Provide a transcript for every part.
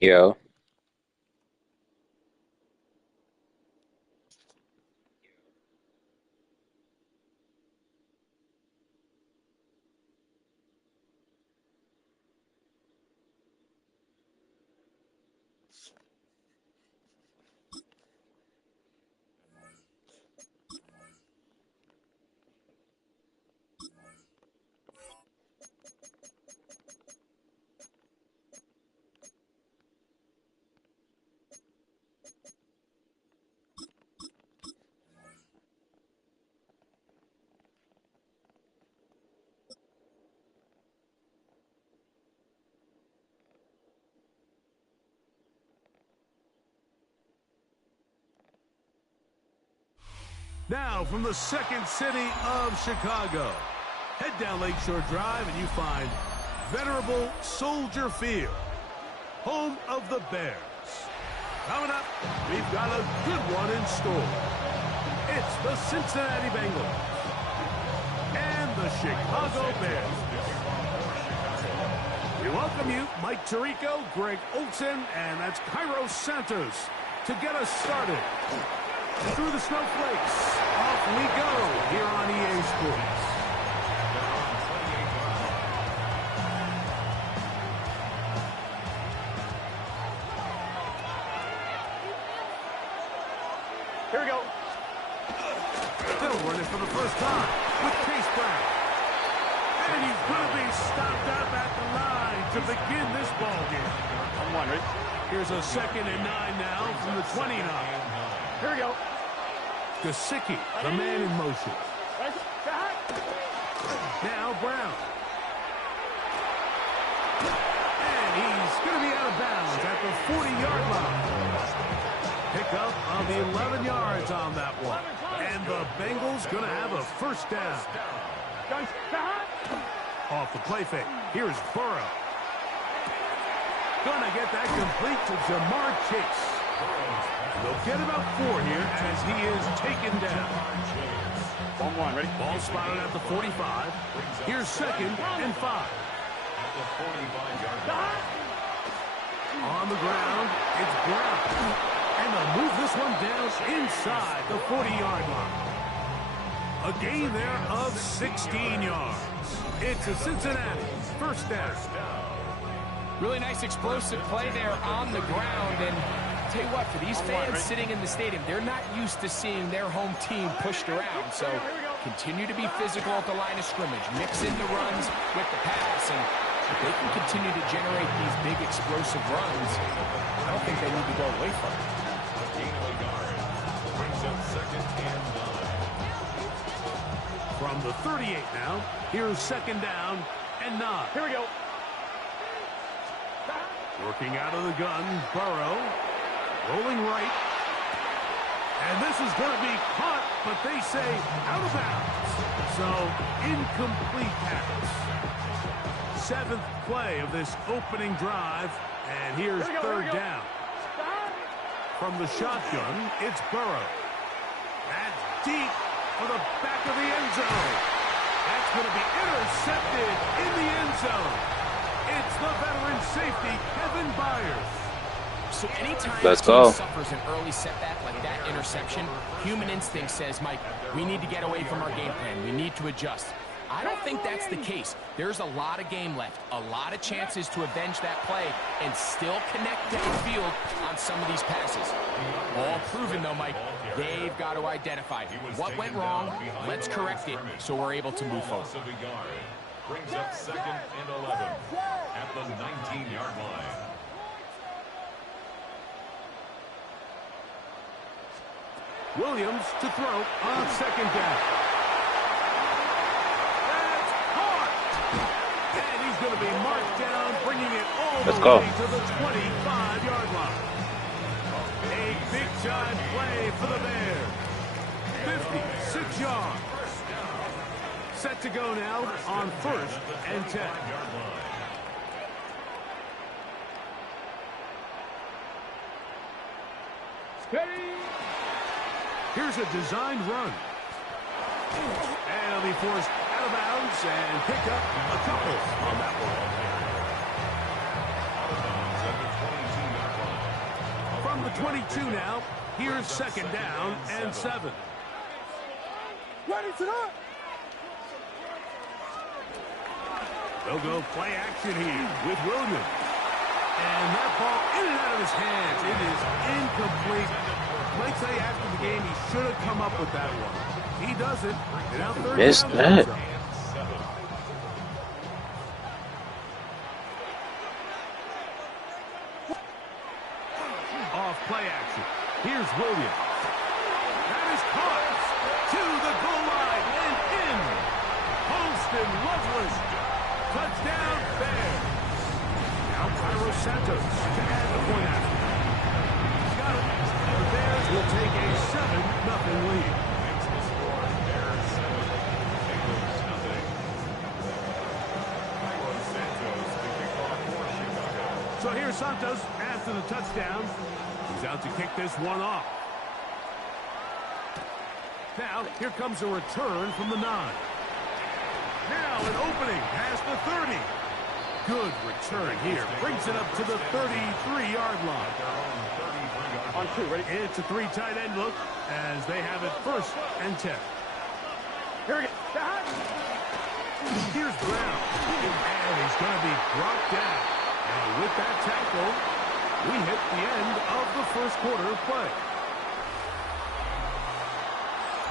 Yo. Now, from the second city of Chicago, head down Lakeshore Drive and you find venerable Soldier Field, home of the Bears. Coming up, we've got a good one in store. It's the Cincinnati Bengals and the Chicago Bears. We welcome you, Mike Tirico, Greg Olson, and that's Cairo Santos to get us started. Through the snowflakes, off we go here on EA Sports. Here we go. They'll run it for the first time with Chase Brown. And he's going to be stopped up at the line to begin this ball game. I'm wondering. Here's a 2nd and 9 now from the 29. Here we go. Gesicki, the man in motion. Now Brown. And he's going to be out of bounds at the 40-yard line. Pickup of the 11 yards on that one. And the Bengals going to have a first down. Off the play fake. Here's Burrow. Going to get that complete to Jamar Chase. They'll get about 4 here as he is taken down. 1-1, ready? Ball spotted at the 45. Here's 2nd and 5. On the ground, it's Brown. And they'll move this one down inside the 40-yard line. A gain there of 16 yards. It's a Cincinnati first down. Really nice explosive play there on the ground. And tell you what, for these fans sitting in the stadium, they're not used to seeing their home team pushed around. So continue to be physical at the line of scrimmage. Mix in the runs with the pass. And if they can continue to generate these big explosive runs, I don't think they need to go away from it. From the 38 now, here's 2nd down and 9. Here we go. Working out of the gun, Burrow. Rolling right. And this is going to be caught, but they say out of bounds. So, incomplete pass. 7th play of this opening drive, and here's 3rd down. From the shotgun, it's Burrow. That's deep for the back of the end zone. That's going to be intercepted in the end zone. It's the veteran safety, Kevin Byers. So anytime Let's a go. team suffers an early setback like that interception, human instinct says, Mike, we need to get away from our game plan. We need to adjust. I don't think that's the case. There's a lot of game left, a lot of chances to avenge that play and still connect downfield on some of these passes. All proven, though, Mike. They've got to identify what went wrong. Let's correct it so we're able to move forward. Brings up 2nd and 11 at the 19-yard line. Williams to throw on 2nd down. That's caught. And he's going to be marked down, bringing it all the way to the 25-yard line. A big-time play for the Bears. 56 yards. Set to go now on 1st and 10. Here's a designed run. And he'll be forced out of bounds and pick up a couple on that one. the 22 now. Here's second down and 7. Ready to go. They'll go play action here with Williams. And that ball in and out of his hands. It is incomplete. Might tell you after the game he should have come up with that one. He doesn't. And now third Missed down. that. Off play action. Here's Williams. That is caught to the goal line and in. Holston Loveless. Touchdown Bears. Now Cairo Santos to add the point after. He's got it. The Bears will take a 7-0 lead. So here's Santos after the touchdown. He's out to kick this one off. Now, here comes a return from the 9. Now an opening past the 30. Good return here. Brings it up to the 33-yard line. On 2, ready? It's a 3 tight end look as they have it 1st and 10. Here we go. Here's Brown. And he's going to be brought down. And with that tackle, we hit the end of the 1st quarter of play.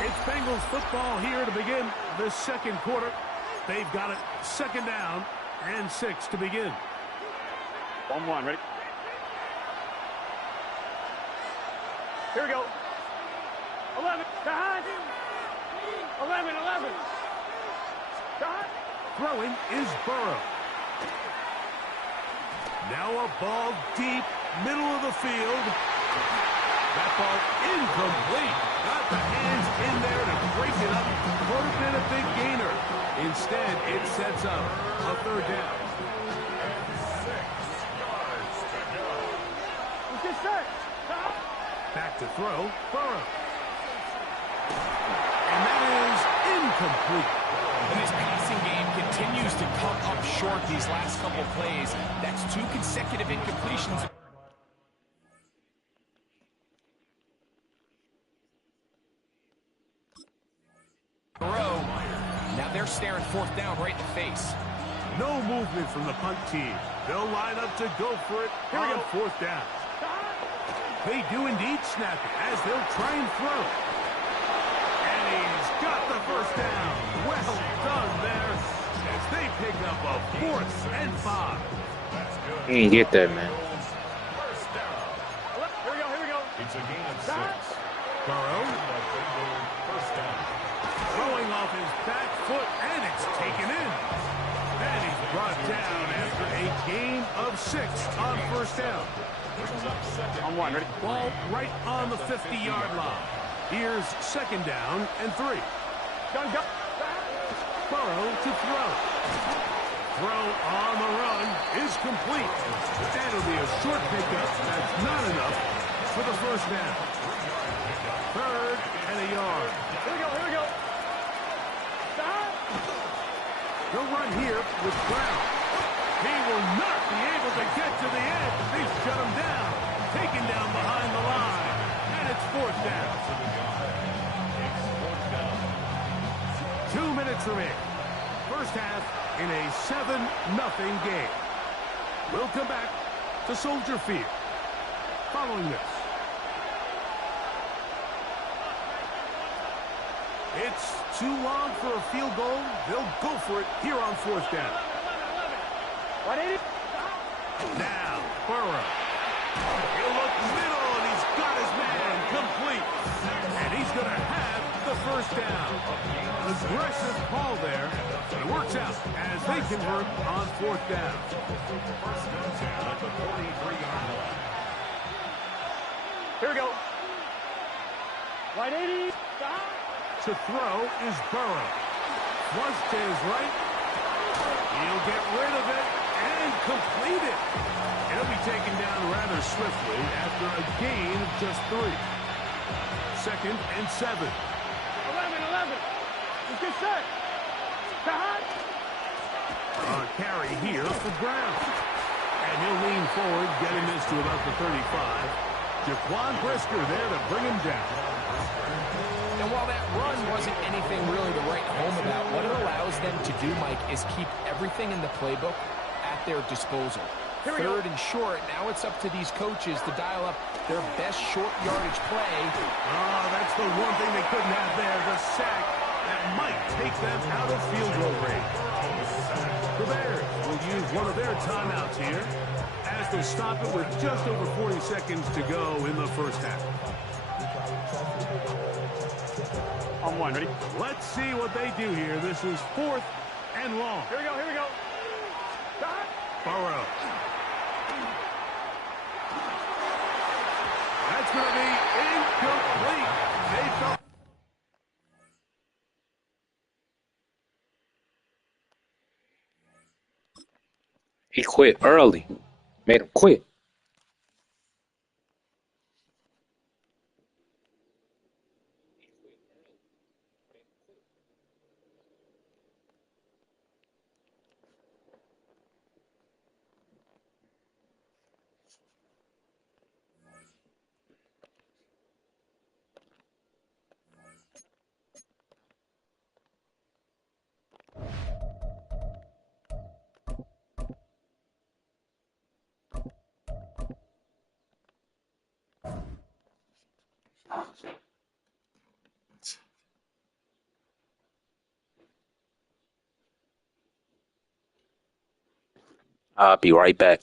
It's Bengals football here to begin the 2nd quarter. They've got it 2nd down and 6 to begin. 1-1, ready? Here we go. 11, behind. 11. Behind. Throwing is Burrow. Now a ball deep, middle of the field. That ball incomplete. Got the hands in there to break it up. Could have been a big gainer. Instead, it sets up a 3rd down. Back to throw, Burrow. And that is incomplete. And his passing game continues to come up short these last couple plays. That's 2 consecutive incompletions. Burrow. Now they're staring 4th down right in the face. No movement from the punt team. They'll line up to go for it on 4th down. They do indeed snap it as they'll try and throw. And he's got the 1st down. Well done there as they pick up a 4th and 5. You didn't get that, man. Here we go. It's a gain of 6. Burrow. 1st down. Throwing off his back foot, and it's taken in. And he's brought down after a gain of 6 on 1st down. On 1, ready? Ball right on the 50-yard line. Here's 2nd down and 3. Go. Burrow to throw. Throw on the run is complete. That'll be a short pickup. That's not enough for the 1st down. 3rd and a yard. Here we go. They'll run here with Brown. He will not be able to get to the end. They shut him down. Taken down behind the line. And it's 4th down. 2 minutes remaining. 1st half in a 7-0 game. We'll come back to Soldier Field following this. It's too long for a field goal. They'll go for it here on 4th down. 180. Now, Burrow. He'll look middle, and he's got his man complete. And he's going to have the 1st down. Aggressive call there. It works out as they convert on 4th down. Here we go. 180. To throw is Burrow. Flush to his right. He'll get rid of it and complete it. He'll be taken down rather swiftly after a gain of just 3. 2nd and 7. 11. Let's get set. Behind. On carry here for Brown. And he'll lean forward, getting this to about the 35. Jaquan Brisker there to bring him down. And while that run wasn't anything really to write home about, what it allows them to do, Mike, is keep everything in the playbook at their disposal. Third and short, now it's up to these coaches to dial up their best short yardage play. Oh, that's the one thing they couldn't have there, the sack that might take them out of field goal range. The Bears will use one of their timeouts here as they'll stop it with just over 40 seconds to go in the first half. On one, ready? Let's see what they do here. This is 4th and long. Here we go, here we go. Burrow. That's going to be incomplete. They felt He quit early. Made him quit. I'll be right back.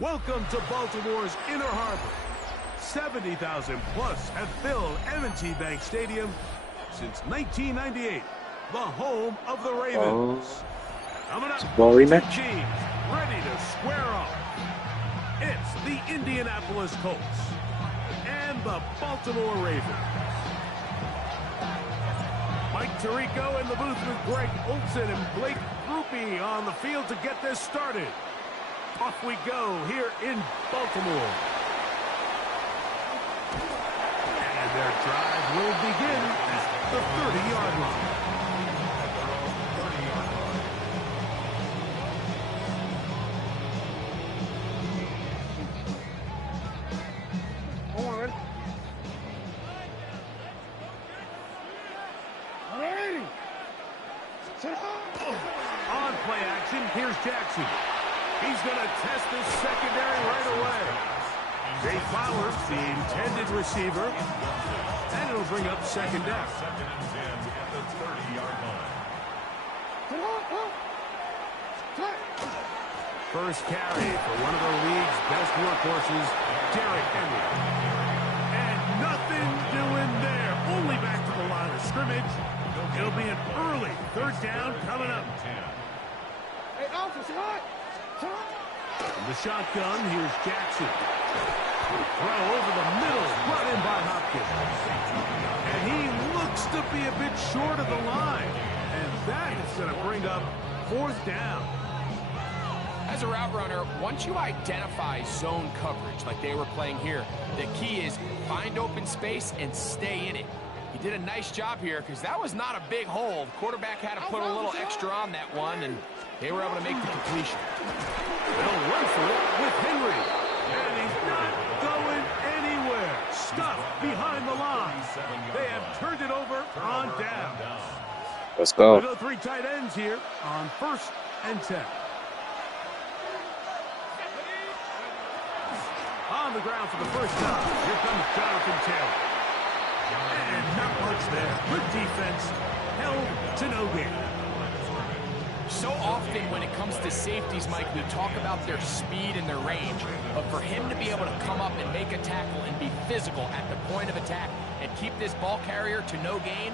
Welcome to Baltimore's Inner Harbor. 70,000 plus have filled M&T Bank Stadium since 1998, the home of the Ravens. Coming up, ball rematch. two teams ready to square off. It's the Indianapolis Colts and the Baltimore Ravens. Mike Tirico in the booth with Greg Olson and Blake Grupe on the field to get this started. Off we go here in Baltimore. And their drive will begin at the 30-yard line. On play action, here's Jackson. He's going to test this secondary right away. Jay Flowers, the intended receiver. And it'll bring up second down. Second and 10 at the 30-yard line. First carry for one of the league's best workhorses, Derrick Henry. And nothing doing there. Only back to the line of scrimmage. It'll be an early third down coming up. Hey, officer, hot! From the shotgun, here's Jackson. Throw over the middle, brought in by Hopkins. And he looks to be a bit short of the line. And that is going to bring up fourth down. As a route runner, once you identify zone coverage like they were playing here, the key is find open space and stay in it. He did a nice job here because that was not a big hole. The quarterback had to put a little extra on that one, and they were able to make the completion. They'll run for it with Henry. And he's not going anywhere. Stuffed behind the line. They have turned it over on down. Let's go. We'll go three tight ends here on 1st and 10. On the ground for the first time. Here comes Jonathan Taylor. And not much there. Good defense. Held to no gain. So often when it comes to safeties, Mike, we talk about their speed and their range. But for him to be able to come up and make a tackle and be physical at the point of attack and keep this ball carrier to no gain,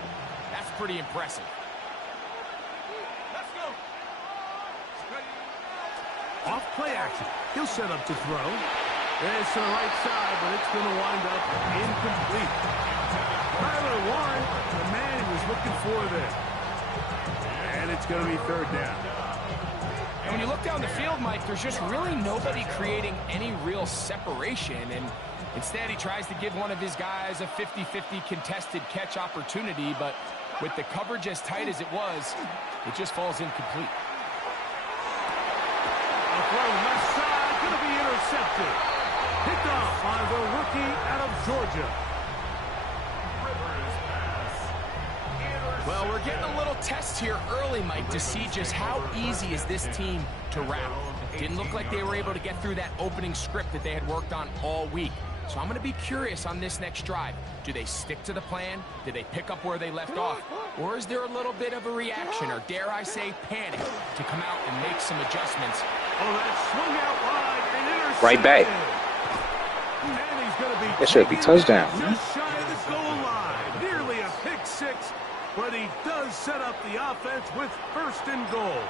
that's pretty impressive. Let's go! Off play action. He'll set up to throw. It's to the right side, but it's going to wind up incomplete. Tyler Warren, the man he was looking for there. And it's going to be third down. And when you look down the field, Mike, there's just really nobody creating any real separation. And instead, he tries to give one of his guys a 50-50 contested catch opportunity. But with the coverage as tight as it was, it just falls incomplete. A throw left side, going to be intercepted. Picked off by the rookie out of Georgia. Well, we're getting a little test here early, Mike, to see just how easy is this team to rattle. Didn't look like they were able to get through that opening script that they had worked on all week. So I'm going to be curious on this next drive. Do they stick to the plan? Do they pick up where they left off? Or is there a little bit of a reaction, or dare I say panic, to come out and make some adjustments? Oh, that swung out wide and intercepted. Right back. And he's going to be That should be touchdown. just shy of the goal line. Nearly a pick six, but he does set up the offense with 1st and goal.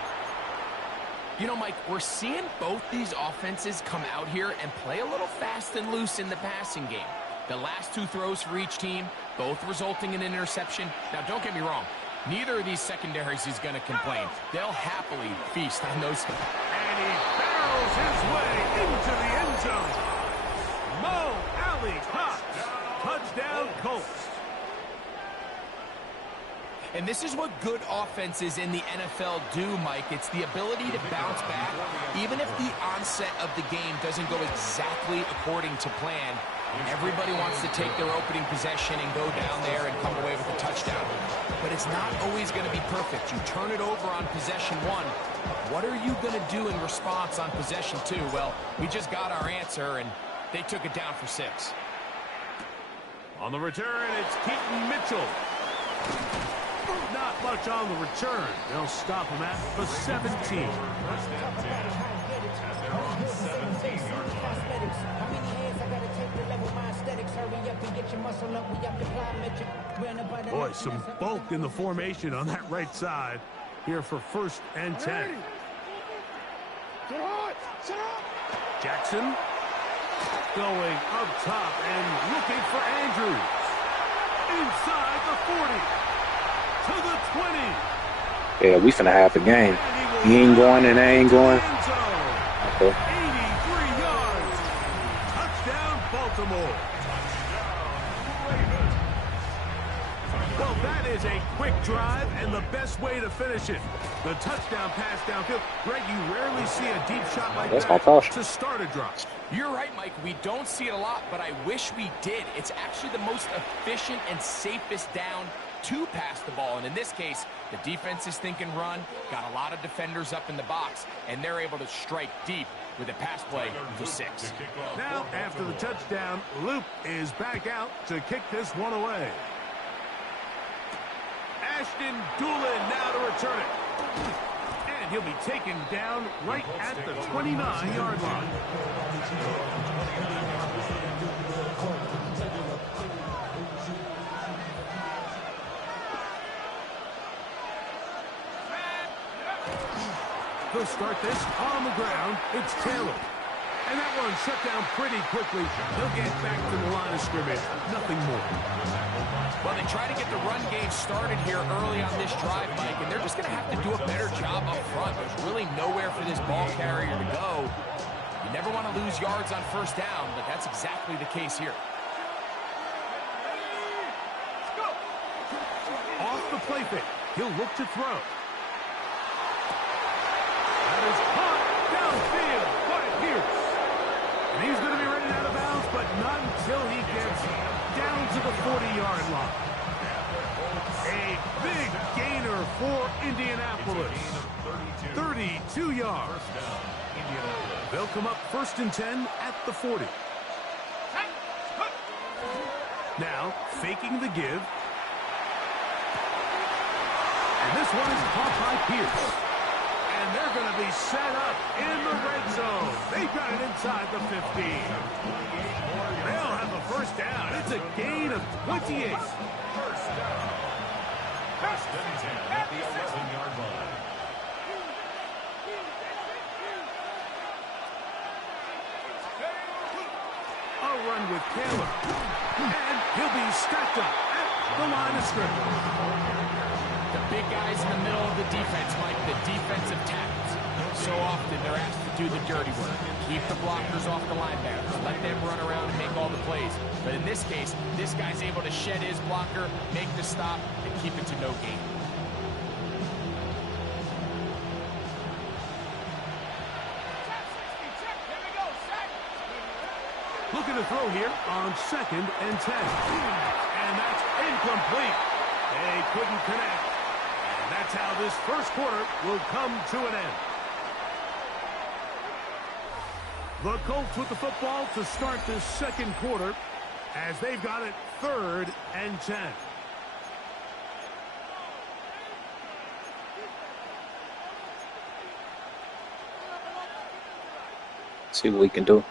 You know, Mike, we're seeing both these offenses come out here and play a little fast and loose in the passing game. The last two throws for each team, both resulting in an interception. Now, don't get me wrong. Neither of these secondaries is going to complain. They'll happily feast on those. And he barrels his way into the end zone. Mo Alley Cox. Touchdown, Colts. And this is what good offenses in the NFL do, Mike. It's the ability to bounce back, even if the onset of the game doesn't go exactly according to plan. Everybody wants to take their opening possession and go down there and come away with a touchdown. But it's not always going to be perfect. You turn it over on possession one. What are you going to do in response on possession two? Well, we just got our answer, and they took it down for 6. On the return, it's Keaton Mitchell. Not much on the return. They'll stop him at the 17. First and 10. At their own 17-yard line. Boy, some bulk in the formation on that right side. Here for first and 10. Jackson going up top and looking for Andrews. Inside the 40. To the 20. Yeah, we finna have a game. He ain't going and I ain't going. Okay. 83 yards. Touchdown, Baltimore. Well, that is a quick drive and the best way to finish it. The touchdown pass downfield. Greg, you rarely see a deep shot like That's my that caution. to start a drive. You're right, Mike. We don't see it a lot, but I wish we did. It's actually the most efficient and safest down to pass the ball. And in this case, the defense is thinking run, got a lot of defenders up in the box, and they're able to strike deep with a pass play for 6. Now, after the touchdown, Luke is back out to kick this one away. Ashton Doolin now to return it. And he'll be taken down right at the 29-yard line. They'll start this on the ground. It's Taylor. And that one shut down pretty quickly. They'll get back to the line of scrimmage. Nothing more. Well, they try to get the run game started here early on this drive, Mike, and they're just going to have to do a better job up front. There's really nowhere for this ball carrier to go. You never want to lose yards on first down, but that's exactly the case here. Off the play fake. He'll look to throw. That is caught downfield by Pierce. And he's going to be running out of bounds, but not until he gets down to the 40-yard line. A big gainer for Indianapolis. 32 yards. They'll come up first and 10 at the 40. Now, faking the give. And this one is caught by Pierce. And they're going to be set up in the red zone. They've got it inside the 15. They'll have a first down. It's a gain of 28. First down. First and 10 at the 11-yard line. A run with Taylor. And he'll be stacked up at the line of scrimmage. The big guys in the middle of the defense, Mike, the defensive tackles. So often they're asked to do the dirty work. Keep the blockers off the linebackers. Let them run around and make all the plays. But in this case, this guy's able to shed his blocker, make the stop, and keep it to no gain. Looking to throw here on second and 10. And that's incomplete. They couldn't connect. And that's how this first quarter will come to an end. The Colts with the football to start this second quarter as they've got it 3rd and 10. See what we can do.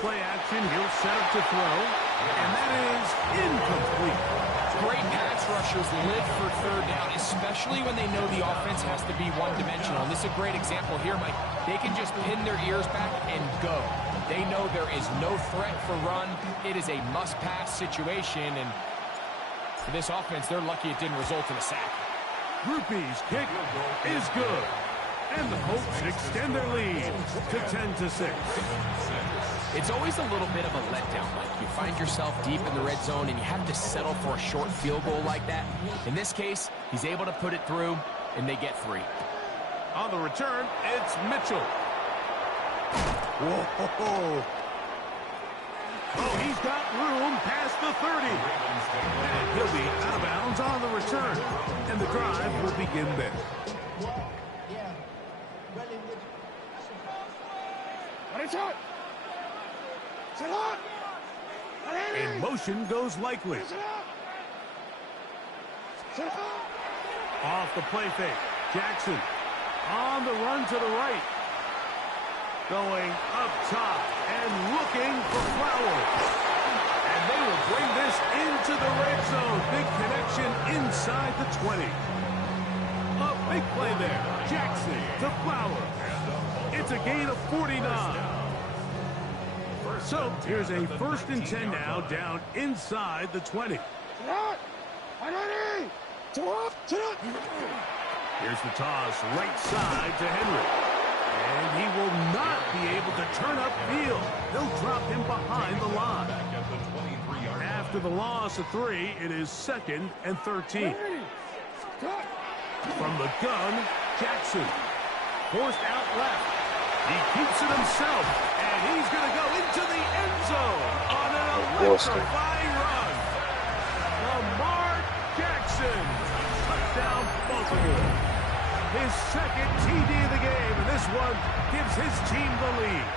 play action. He'll set up to throw. And that is incomplete. Great pass rushers live for third down, especially when they know the offense has to be one-dimensional. And this is a great example here, Mike. They can just pin their ears back and go. They know there is no threat for run. It is a must-pass situation, and for this offense, they're lucky it didn't result in a sack. Groupie's kick is good. And the Colts extend their lead to 10-6. It's always a little bit of a letdown, Mike. You find yourself deep in the red zone, and you have to settle for a short field goal like that. In this case, he's able to put it through, and they get 3. On the return, it's Mitchell. Whoa! Oh, he's got room past the 30. And he'll be out of bounds on the return. And the drive will begin there. In motion goes Likely. Off the play fake. Jackson on the run to the right. Going up top and looking for Flowers. And they will bring this into the red zone. Big connection inside the 20. A big play there. Jackson to Flowers. It's a gain of 49. So here's a 1st and 10 now down inside the 20. Here's the toss right side to Henry. And he will not be able to turn upfield. They'll drop him behind the line. After the loss of 3, it is 2nd and 13. From the gun, Jackson. Forced out left. He keeps it himself. And he's going to go into the end zone on an electrifying run. Lamar Jackson. Touchdown, Baltimore. His 2nd TD of the game, and this one gives his team the lead.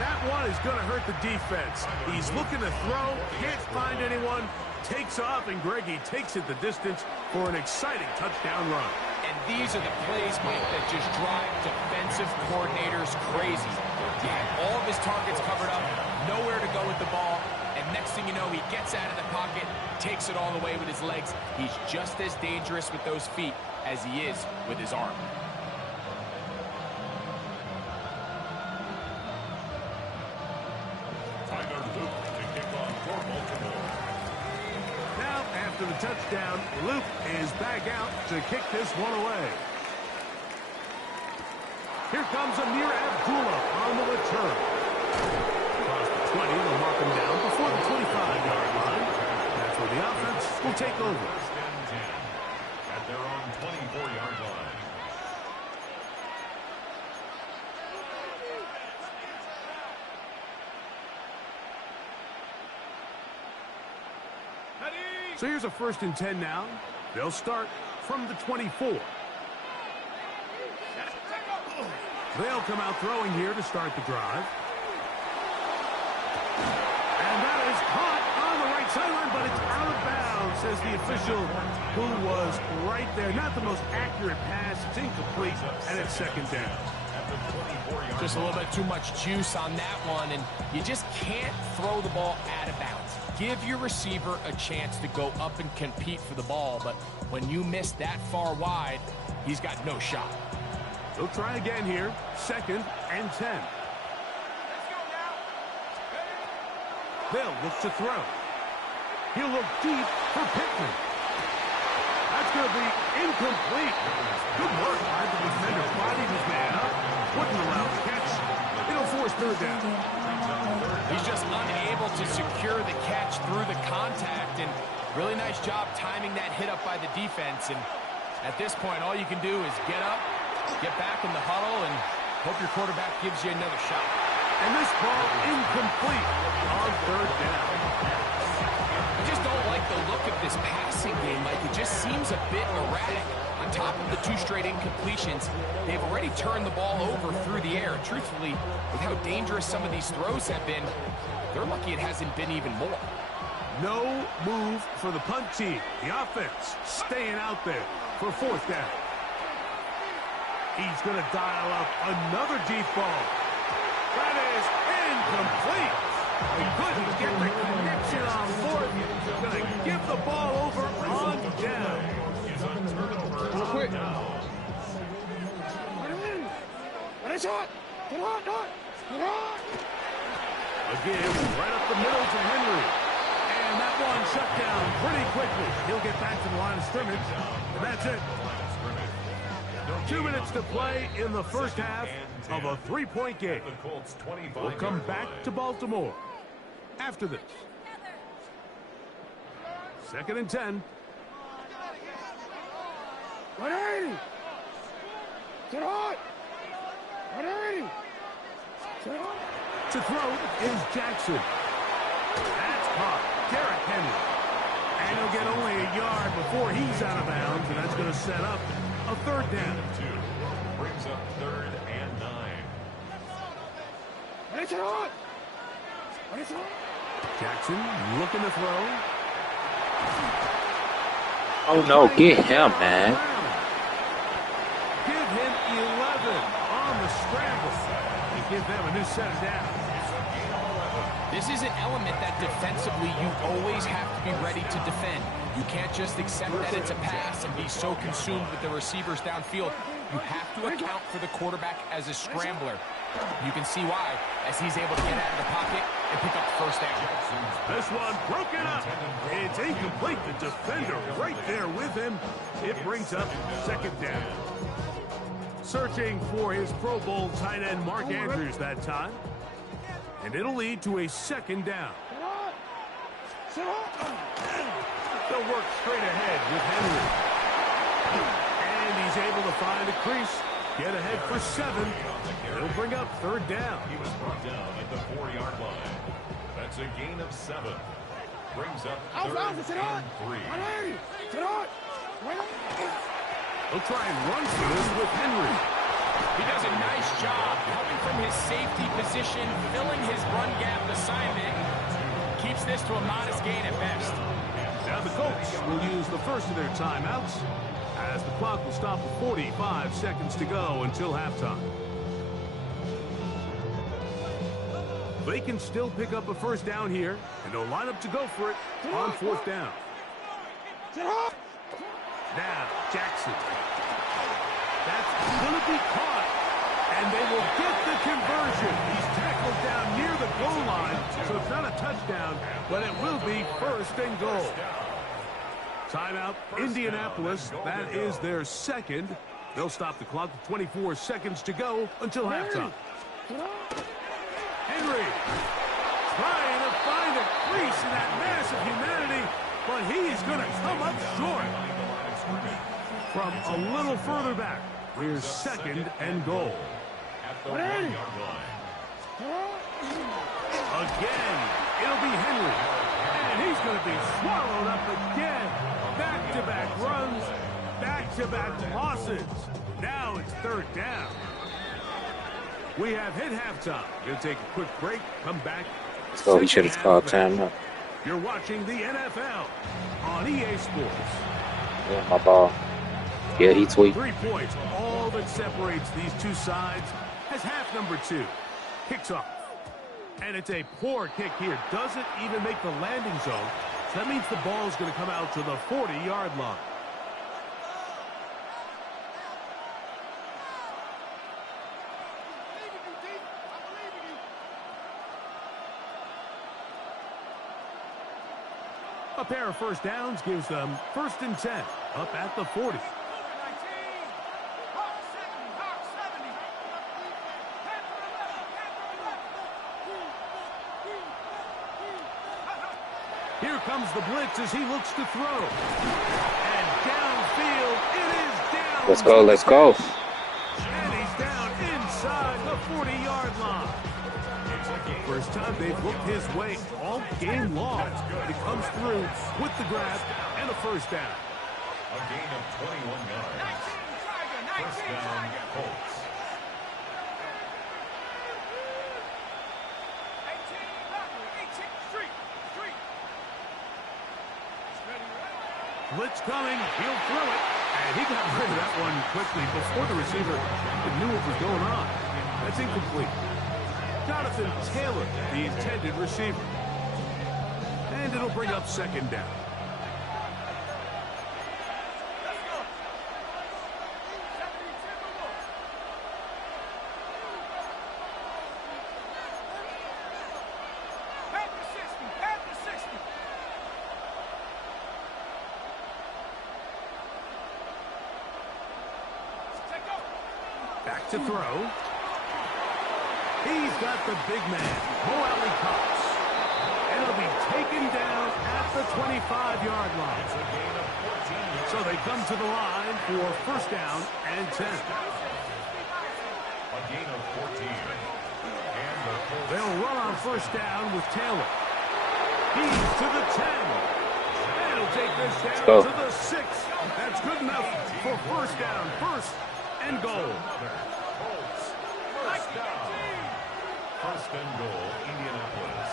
That one is going to hurt the defense. He's looking to throw, can't find anyone, takes off, and Greggy takes it the distance for an exciting touchdown run. And these are the plays, Mike, that just drive defensive coordinators crazy. He had all of his targets covered up, nowhere to go with the ball, and next thing you know, he gets out of the pocket, takes it all the way with his legs. He's just as dangerous with those feet as he is with his arm. Now, after the touchdown, Luke is back out to kick this one away. Here comes Amir Abdullah on the return. Across the 20, they'll mark him down before the 25-yard line. That's where the offense will take over. At their own 24-yard line. So here's a 1st and 10 now. They'll start from the 24. They'll come out throwing here to start the drive. And that is caught on the right sideline, but it's out of bounds, says the official who was right there. Not the most accurate pass. It's incomplete, and it's 2nd down. Just a little bit too much juice on that one, and you just can't throw the ball out of bounds. Give your receiver a chance to go up and compete for the ball, but when you miss that far wide, he's got no shot. They'll try again here, 2nd and 10. They'll look to throw. He'll look deep for Pittman. That's going to be incomplete. Good work by the defender. Bodied his man up. Wouldn't allow the catch. It'll force 3rd down. He's just unable to secure the catch through the contact, and really nice job timing that hit up by the defense. And at this point, all you can do is get up, get back in the huddle, and hope your quarterback gives you another shot. And this ball incomplete on 3rd down. I just don't like the look of this passing game, Mike. It just seems a bit erratic. On top of the 2 straight incompletions, they've already turned the ball over through the air. Truthfully, with how dangerous some of these throws have been, they're lucky it hasn't been even more. No move for the punt team. The offense staying out there for 4th down. He's going to dial up another deep ball. is incomplete. They couldn't get the connection on fourth. Going to give the ball over on down. Real quick. Get hot. Get hot, Dot. Get hot. Again, right up the middle to Henry. And that one shut down pretty quickly. He'll get back to the line of scrimmage. And that's it. 2 minutes to play in the first half of a 3-point game. We'll come back to Baltimore after this. 2nd and 10. 180. Get hot. 180. Get hot. To throw is Jackson. That's caught. Derrick Henry. And he'll get only a yard before he's out of bounds, and that's going to set up a 3rd down. Brings up 3rd and 9. Get hot. Get hot. Jackson looking to throw. Oh no, get him, man. Give him 11 on the scramble. And give them a new set of downs. This is an element that defensively you always have to be ready to defend. You can't just accept that it's a pass and be so consumed with the receivers downfield. You have to account for the quarterback as a scrambler. You can see why, as he's able to get out of the pocket and pick up the 1st down. This one broken up. It's incomplete. The defender right there with him. It brings up 2nd down. Searching for his Pro Bowl tight end Mark Andrews that time. And it'll lead to a 2nd down. They'll work straight ahead with Henry. And he's able to find a crease. Get ahead for 7. It'll bring up 3rd down. He was brought down at the 4-yard line. That's a gain of 7. Brings up 3rd and 3. They'll try and run for this with Henry. He does a nice job coming from his safety position, filling his run gap assignment. Keeps this to a modest gain at best. Now the Colts will use the first of their timeouts as the clock will stop with 45 seconds to go until halftime. They can still pick up a 1st down here, and they'll line up to go for it on 4th down. Now, Jackson. That's going to be caught, and they will get the conversion. He's tackled down near the goal line, so it's not a touchdown, but it will be 1st and goal. Timeout, Indianapolis. That is their 2nd. They'll stop the clock with 24 seconds to go until halftime. Henry trying to find a crease in that mass of humanity, but he is going to come up short. From a little further back, here's 2nd and goal. At the 1-yard line. Again, it'll be Henry. And he's going to be swallowed up again. Back-to-back runs, back-to-back losses. Now it's 3rd down. We have hit halftime. Going to take a quick break, come back. So he should have called timeout. You're watching the NFL on EA Sports. Yeah, my ball. Yeah, he tweaked. 3 points. All that separates these two sides as half number 2. Kicks off. And it's a poor kick here. Doesn't even make the landing zone. So that means the ball is going to come out to the 40-yard line. A pair of 1st downs gives them 1st and 10 up at the 40. Here comes the blitz as he looks to throw. And downfield, it is down. Let's go, let's go. And he's down inside the 40-yard line. First time they've looked his way all game long. He comes through with the grab and a 1st down. A gain of 21 yards. 1st down, Colts. Blitz coming, he'll throw it, and he got rid of that one quickly before the receiver knew what was going on. That's incomplete. Jonathan Taylor, the intended receiver. And it'll bring up second down. Back to throw. He's got the big man, Mo Alley-Cox. And it'll be taken down at the 25-yard line. So they come to the line for first down and 10. A gain of 14. And they'll run on first down with Taylor. He's to the 10. And he'll take this down to the 6. That's good enough for first down. First and goal. First and goal, Indianapolis.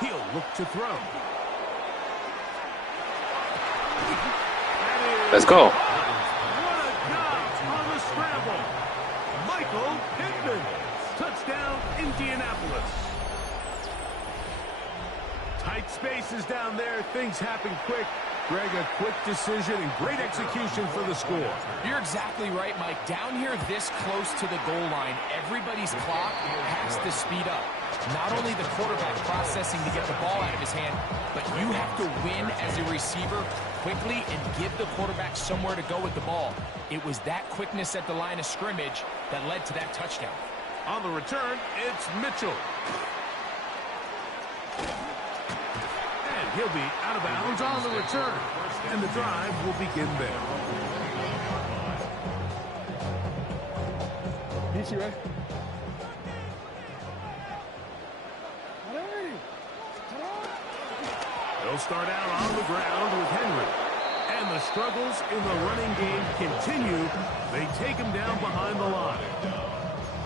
He'll look to throw. Let's go. What a job on the scramble. Michael Pittman. Touchdown, Indianapolis. Tight spaces down there. Things happen quick. Greg, a quick decision and great execution for the score. You're exactly right, Mike. Down here this close to the goal line, everybody's clock has to speed up. Not only the quarterback processing to get the ball out of his hand, but you have to win as a receiver quickly and give the quarterback somewhere to go with the ball. It was that quickness at the line of scrimmage that led to that touchdown. On the return, it's Mitchell. He'll be out of bounds on the return. And the drive will begin there. They'll start out on the ground with Henry. And the struggles in the running game continue. They take him down behind the line.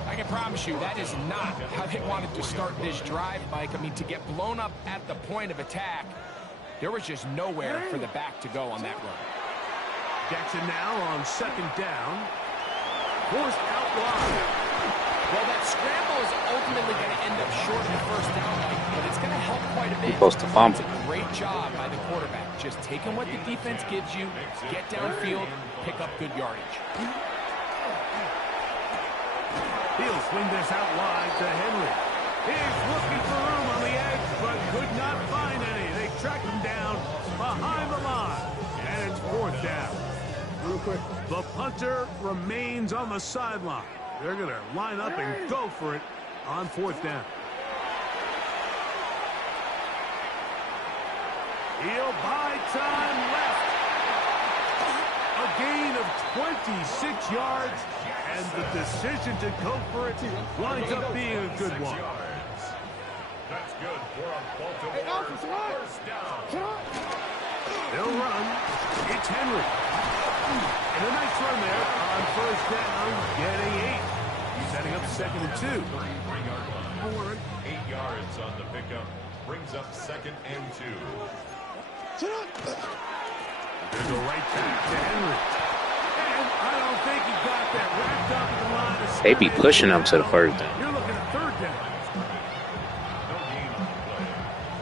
I can promise you that is not how they wanted to start this drive, Mike. I mean, to get blown up at the point of attack, there was just nowhere for the back to go on that run. Jackson now on second down. Forced out wide. Well, that scramble is ultimately going to end up short of the first down, but it's going to help quite a bit. Supposed to fumble. It's a great job by the quarterback. Just taking what the defense gives you, get downfield, pick up good yardage. He'll swing this out wide to Henry. He's looking for room on the edge, but could not find any. They track him down behind the line, and it's fourth down. Real quick. The punter remains on the sideline. They're going to line up and go for it on fourth down. He'll buy time left. A gain of 26 yards. And the decision to go for it winds up being a good one. That's good for a Baltimore first down. They'll run. It's Henry. And a nice run there on first down, getting 8. Setting up second and 2. 8 yards on the pickup. Brings up second and 2. They're going to go right back to Henry. I don't think he got that wrapped up in the line of scrimmage. They be pushing them to the first down. You're looking at third down. No gain on the play.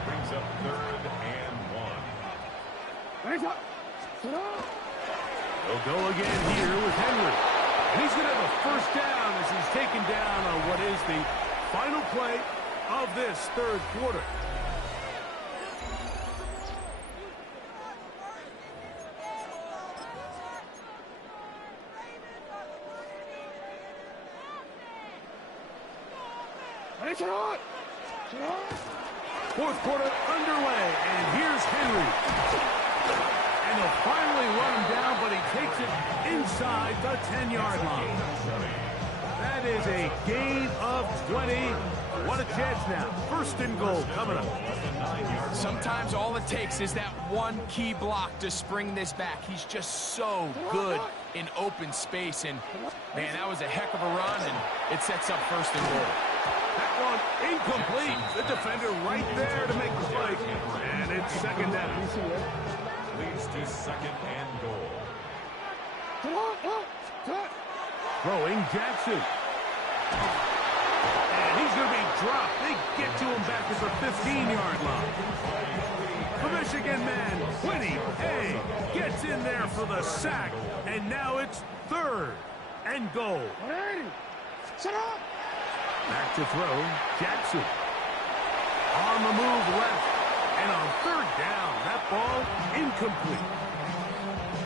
Brings up third and 1. They'll go again here with Henry. And he's going to have a first down as he's taken down on what is the final play of this third quarter. Fourth quarter underway, and here's Henry. And they'll finally run him down, but he takes it inside the 10-yard line. That is a gain of 20. What a chance now. First and goal coming up. Sometimes all it takes is that one key block to spring this back. He's just so good in open space. And, man, that was a heck of a run, and it sets up first and goal. That one incomplete. The defender right there to make the play. And it's second down. Leads to second and goal. Throwing Jackson. And he's going to be dropped. They get to him back at the 15-yard line. The Michigan man, Winnie Hay, gets in there for the sack. And now it's 3rd and goal. Set up. Back to throw, Jackson. On the move left. And on 3rd down, that ball incomplete.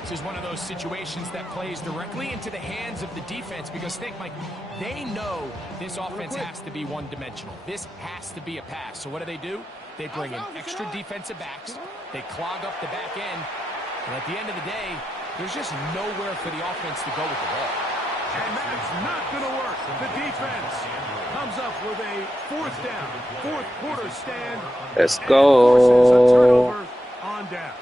This is one of those situations that plays directly into the hands of the defense because think, Mike, they know this offense has to be one-dimensional. This has to be a pass. So what do? They bring in extra defensive backs. They clog up the back end. And at the end of the day, there's just nowhere for the offense to go with the ball. And that's not going to work. The defense comes up with a 4th down, 4th quarter stand. Let's and go. forces a turnover on downs.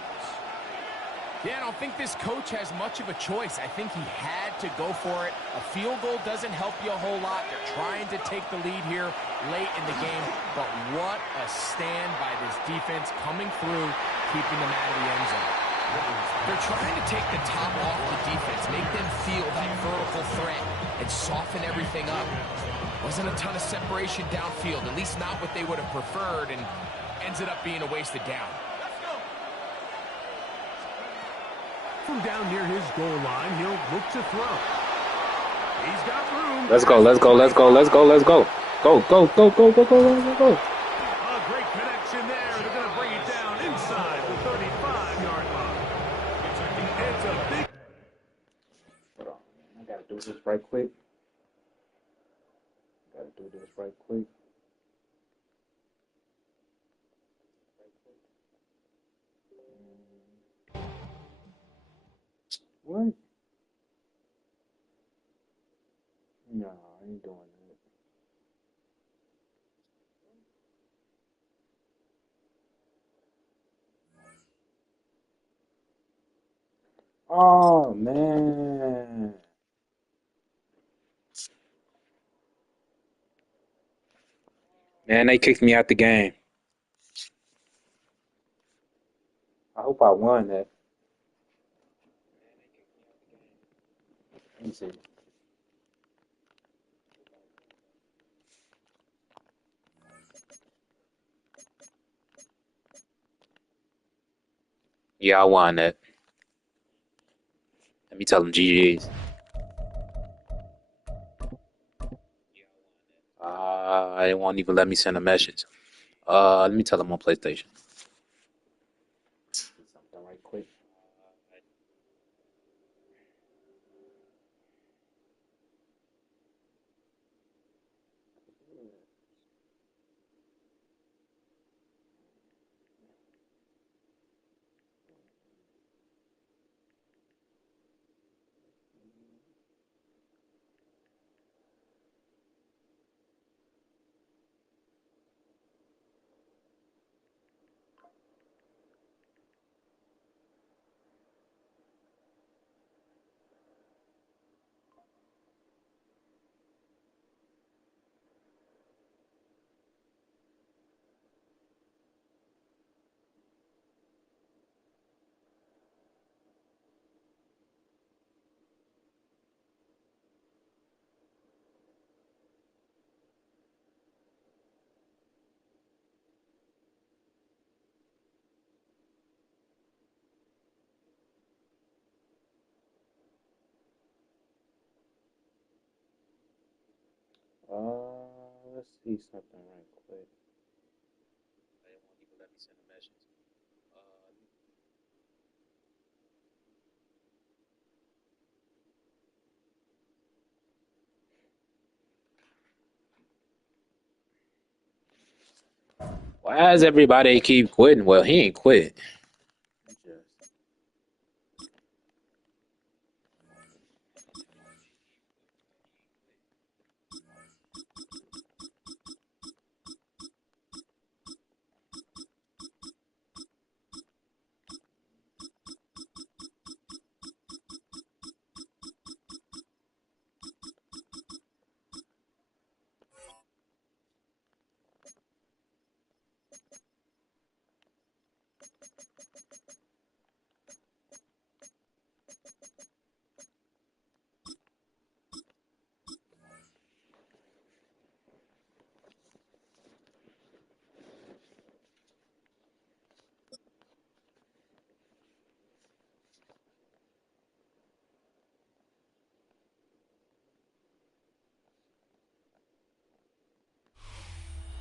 Yeah, I don't think this coach has much of a choice. I think he had to go for it. A field goal doesn't help you a whole lot. They're trying to take the lead here late in the game. But what a stand by this defense coming through, keeping them out of the end zone. They're trying to take the top off the defense, make them feel that vertical threat, and soften everything up. Wasn't a ton of separation downfield, at least not what they would have preferred, and ended up being a wasted down. From down near his goal line, he'll look to throw. He's got room. Let's go. Go. A great connection there. They're going to bring it down inside the 35-yard line. It's a big... Hold on. I gotta do this right quick. What? No, I ain't doing that. Oh, man. Man, they kicked me out the game. I hope I won that. Let me see. Yeah, I won that. Let me tell them GG's. They won't even let me send a message. Let me tell them on PlayStation. Something right quick. Let's see something right quick. They won't even let me send a message. Why does everybody keep quitting? Well, he ain't quit.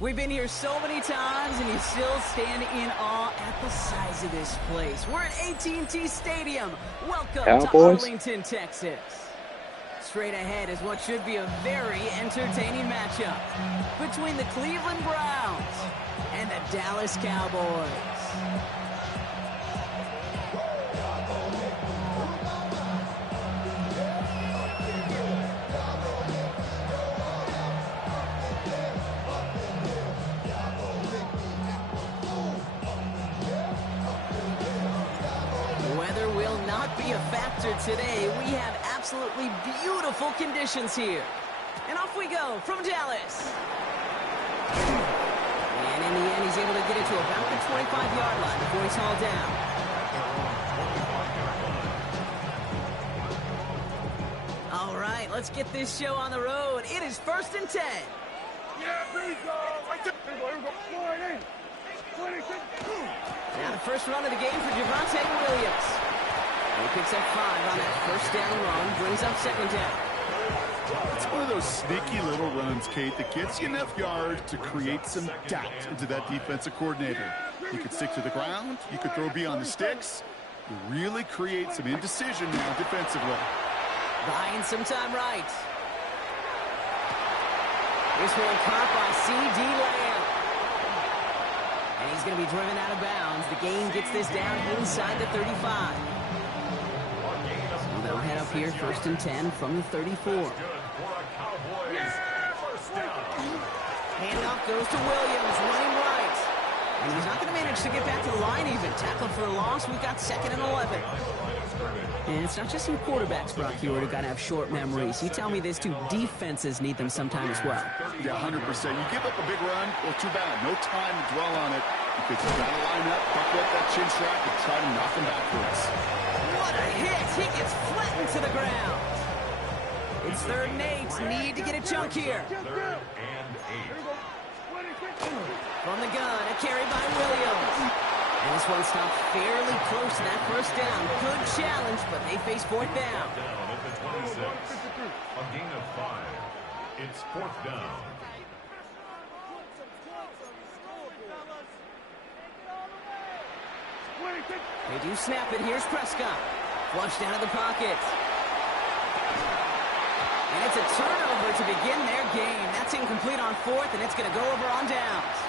We've been here so many times, and you still stand in awe at the size of this place. We're at AT&T Stadium. Welcome to Arlington, Texas. Straight ahead is what should be a very entertaining matchup between the Cleveland Browns and the Dallas Cowboys. Weather will not be a factor today. We have absolutely beautiful conditions here. And off we go from Dallas. And in the end, he's able to get it to about the 25-yard line before he's hauled down. All right, let's get this show on the road. It is 1st and 10. Yeah, here we go. Right there. Here we go. Now the first run of the game for Javonte Williams. He picks up 5 on that first down run, brings up 2nd down. It's one of those sneaky little runs, Kate, that gets you enough yards to create some doubt into that defensive coordinator. You could stick to the ground. You could throw beyond the sticks. You really create some indecision now defensively. Buying some time right. This one caught by C.D. Lamb. And he's going to be driven out of bounds. The gain gets this down inside the 35. So they'll head up here 1st and 10 from the 34. Handoff goes to Williams, running right. And he's not going to manage to get back to the line even. Tackled for a loss. We've got 2nd and 11. And it's not just some quarterbacks, Brock Hewitt, who got to have short memories. You tell me this too, defenses need them sometime as well. Yeah, 100%. You give up a big run, well, too bad. No time to dwell on it because you got to line up, buckle up that chin strap, and try to knock him backwards. What a hit! He gets flattened to the ground. It's 3rd and 8. Need to get a chunk here. 3rd and 8. From the gun, a carry by Williams. And this one stopped fairly close to that first down. Good challenge, but they face 4th down. Down at the 26. A gain of 5. It's 4th down. They do snap it. Here's Prescott. Flushed out of the pocket. And it's a turnover to begin their game. That's incomplete on 4th, and it's going to go over on downs.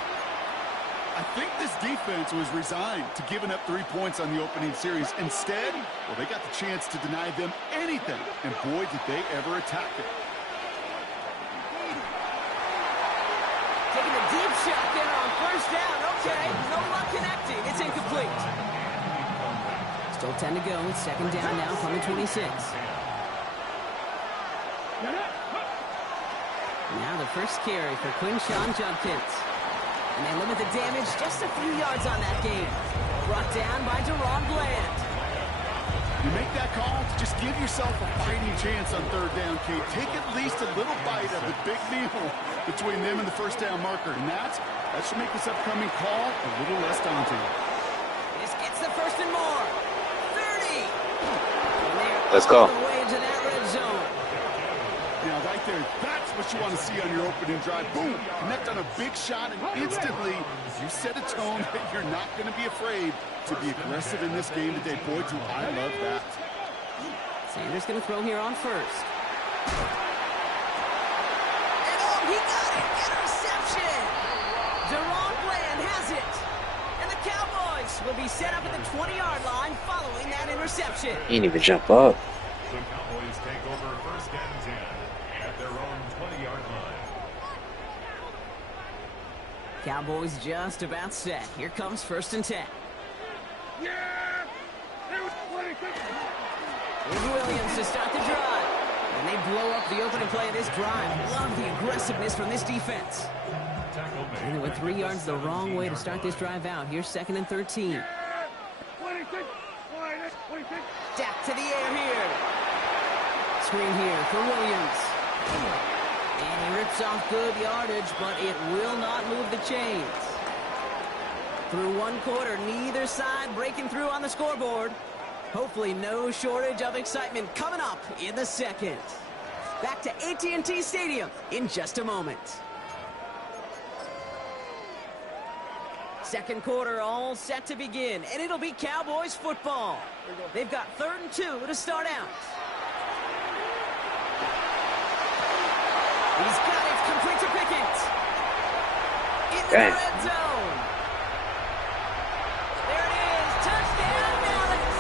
I think this defense was resigned to giving up 3 points on the opening series. Instead, well, they got the chance to deny them anything. And boy, did they ever attack it. Taking a deep shot there on 1st down. Okay, no luck connecting. It's incomplete. Still 10 to go. 2nd down now from the 26. Now the first carry for Quinshawn Judkins. And they limit the damage just a few yards on that game. Brought down by Deron Bland. You make that call to just give yourself a fighting chance on 3rd down, Kate. Take at least a little bite of the big meal between them and the 1st down marker. And that should make this upcoming call a little less daunting. This gets the 1st and more. 30. Let's go. All the way into that red zone. Now, right there, that's what you want to see on your opening drive. Boom! Connect on a big shot, and instantly, you set a tone that you're not going to be afraid to be aggressive in this game today. Boy, do I love that. Sanders going to throw here on 1st. And oh, he got it! Interception! Deron Bland has it! And the Cowboys will be set up at the 20-yard line following that interception. He didn't even jump up. The Cowboys take over 1st and 10 at their own 20-yard line. Cowboys just about set. Here comes 1st and 10. Yeah! Here's Williams to start the drive. And they blow up the opening play of this drive. Love the aggressiveness from this defense. And they went 3 yards the wrong way to start this drive out. Here's 2nd and 13. Dak to the air here. Screen here for Williams. And he rips off good yardage, but it will not move the chains. Through 1 quarter, neither side breaking through on the scoreboard. Hopefully no shortage of excitement coming up in the 2nd. Back to AT&T Stadium in just a moment. Second quarter all set to begin, and it'll be Cowboys football. They've got 3rd and 2 to start out. He's got it, complete to Pickens. Into the red zone. There it is, touchdown Dallas.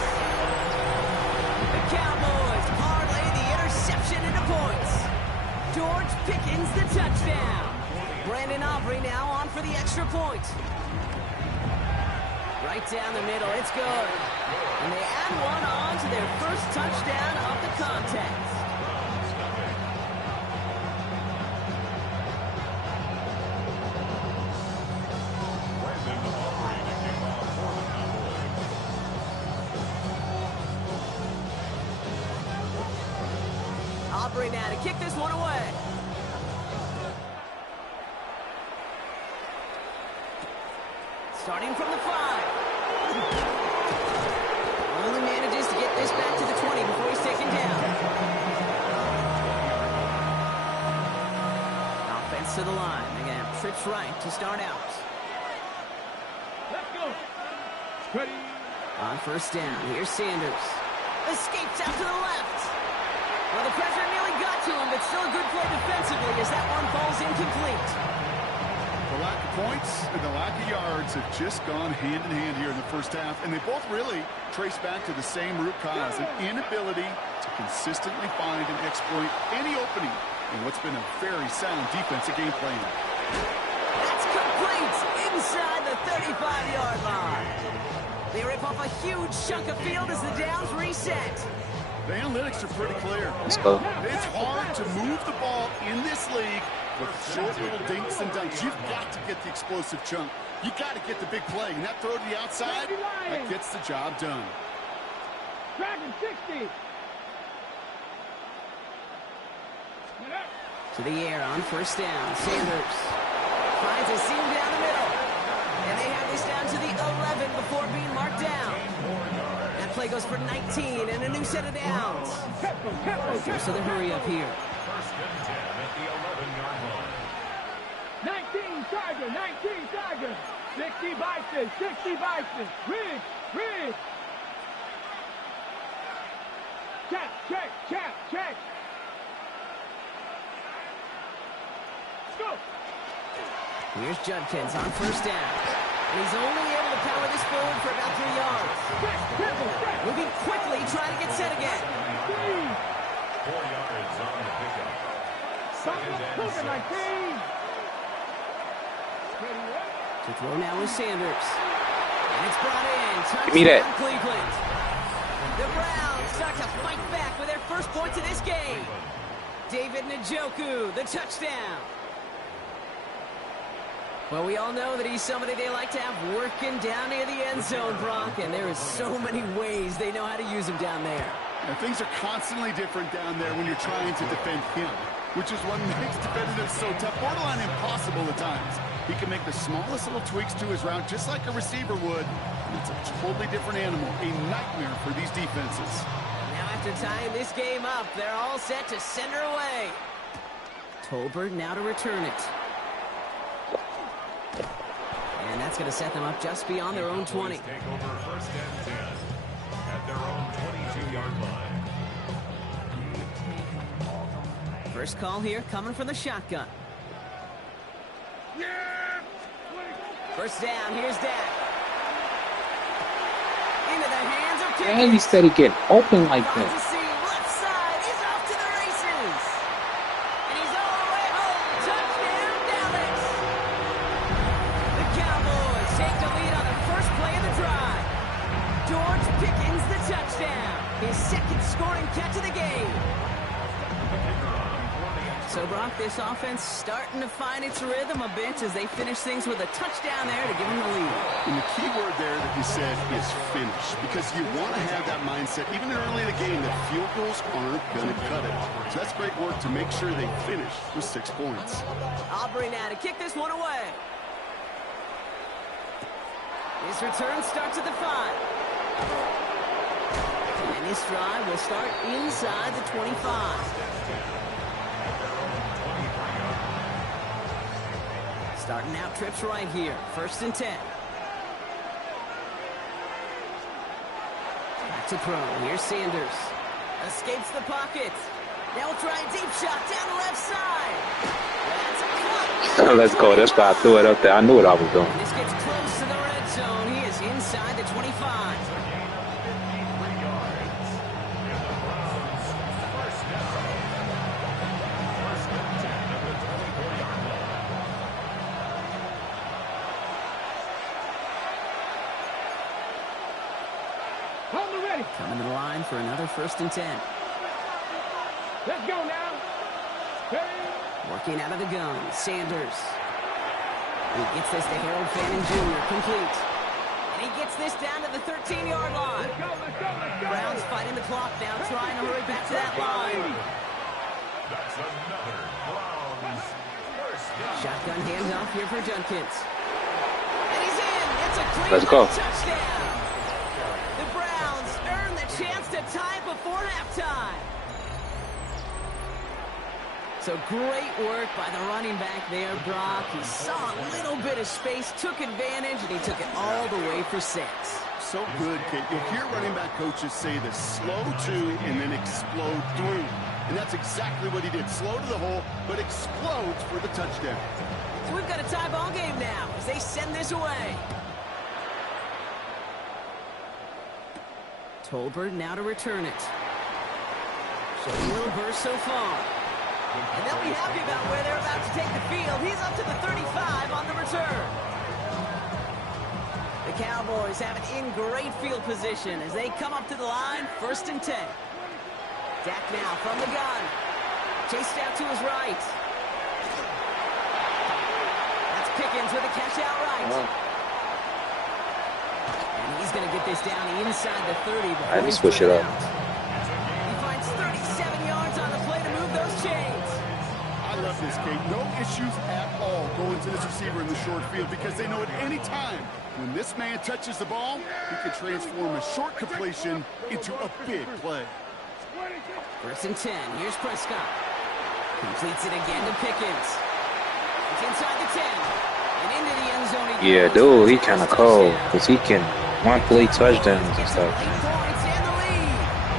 The Cowboys parlay the interception into points. George Pickens the touchdown. Brandon Aubrey now on for the extra point. Right down the middle, it's good. And they add one on to their first touchdown of the contest. Aubrey now to kick this one away. Starting from the 5. Only manages to get this back to the 20 before he's taken down. Offense to the line. They're going to have trips right to start out. Let's go. Ready. On first down, here's Sanders. Escapes out to the left. Well, the pressure nearly got to him, but still a good play defensively as that one falls incomplete. The lack of points and the lack of yards have just gone hand in hand here in the first half, and they both really trace back to the same root cause, an inability to consistently find and exploit any opening in what's been a very sound defensive game plan. That's complete inside the 35-yard line. They rip off a huge chunk of field as the downs reset. The analytics are pretty clear. Let's go. It's hard to move the ball in this league with short little dinks and dunks. You've got to get the explosive chunk. You got to get the big play. And that throw to the outside, that gets the job done. Dragon 60. To the air on first down. Sanders finds a seam down the middle. And they have this down to the 11 before being marked down. That play goes for 19 and a new set of downs. So the hurry up here. First and 10 at the 11-yard line. 19 Tiger, 19 Tiger. 60 Bison, 60 Bison. Rig. Check. Let's go. Here's Judkins on first down. And he's only able to power this forward for about 3 yards. Moving quickly, trying to get set again. 4 yards on the pickup. Second and 6. To throw now with Sanders. And it's brought in. Give me that. Touchdown, Cleveland. The Browns start to fight back with their first points of this game. David Njoku, the touchdown. Well, we all know that he's somebody they like to have working down near the end zone, Brock, and there is so many ways they know how to use him down there. And things are constantly different down there when you're trying to defend him, which is what makes defending so tough, borderline impossible at times. He can make the smallest little tweaks to his route just like a receiver would, and it's a totally different animal, a nightmare for these defenses. Now after tying this game up, they're all set to send her away. Tolbert now to return it. And that's going to set them up just beyond their own 20. Take over first and 10 at their own 22-yard line. First call here coming from the shotgun. First down, here's Dak. Into the hands of Pickens. And he said he get open like Finds a that. seam, left side, he's off to the races. And he's all the way home. Touchdown, Dallas. The Cowboys take the lead on the first play of the drive. George Pickens the touchdown. His second scoring catch of the game. So, Brock, this offense starting to find its rhythm a bit as they finish things with a touchdown there to give them the lead. And the key word there that you said is finish, because you want to have that mindset, even early in the game, that field goals aren't going to cut it. So that's great work to make sure they finish with 6 points. Aubrey now to kick this one away. His return starts at the 5. And this drive will start inside the 25. Starting out trips right here. First and 10. Back to throw. Here's Sanders. Escapes the pocket. Now we'll try a deep shot down the left side. That's a cut. Let's go. That's why I threw it up there. I knew what I was doing. This gets close to the red zone. He is inside the 25. Coming to the line for another 1st and 10. Let's go now. Working out of the gun, Sanders. He gets this to Harold Fannin Jr. complete. And he gets this down to the 13-yard line. Let's go, let's go, let's go. Browns fighting the clock now, trying to hurry back to that line. That's another Browns first down. Shotgun handoff here for Junkins. And he's in. It's a clean Let's go. touchdown. The Browns earn the chance to tie before halftime. So great work by the running back there, Brock. He saw a little bit of space, took advantage, and he took it all the way for 6. So good, Kate. You'll hear running back coaches say this: slow to and then explode through. And that's exactly what he did. Slow to the hole, but explodes for the touchdown. So we've got a tie ball game now as they send this away. Tolbert now to return it. Showing a little burst so far. And they'll be happy about where they're about to take the field. He's up to the 35 on the return. The Cowboys have it in great field position as they come up to the line, 1st and 10. Dak now from the gun. Chased out to his right. That's Pickens with a catch out right. And he's going to get this down inside the 30. I had to switch it up. He finds 37 yards on the play to move those chains. I love this, Kate. No issues at all going to this receiver in the short field because they know at any time when this man touches the ball, he can transform a short completion into a big play. 1st and 10. Here's Prescott. Completes it again to Pickens. It's inside the 10. And into the end zone. Yeah, dude, he kind of cold because he can one-play touchdowns and stuff.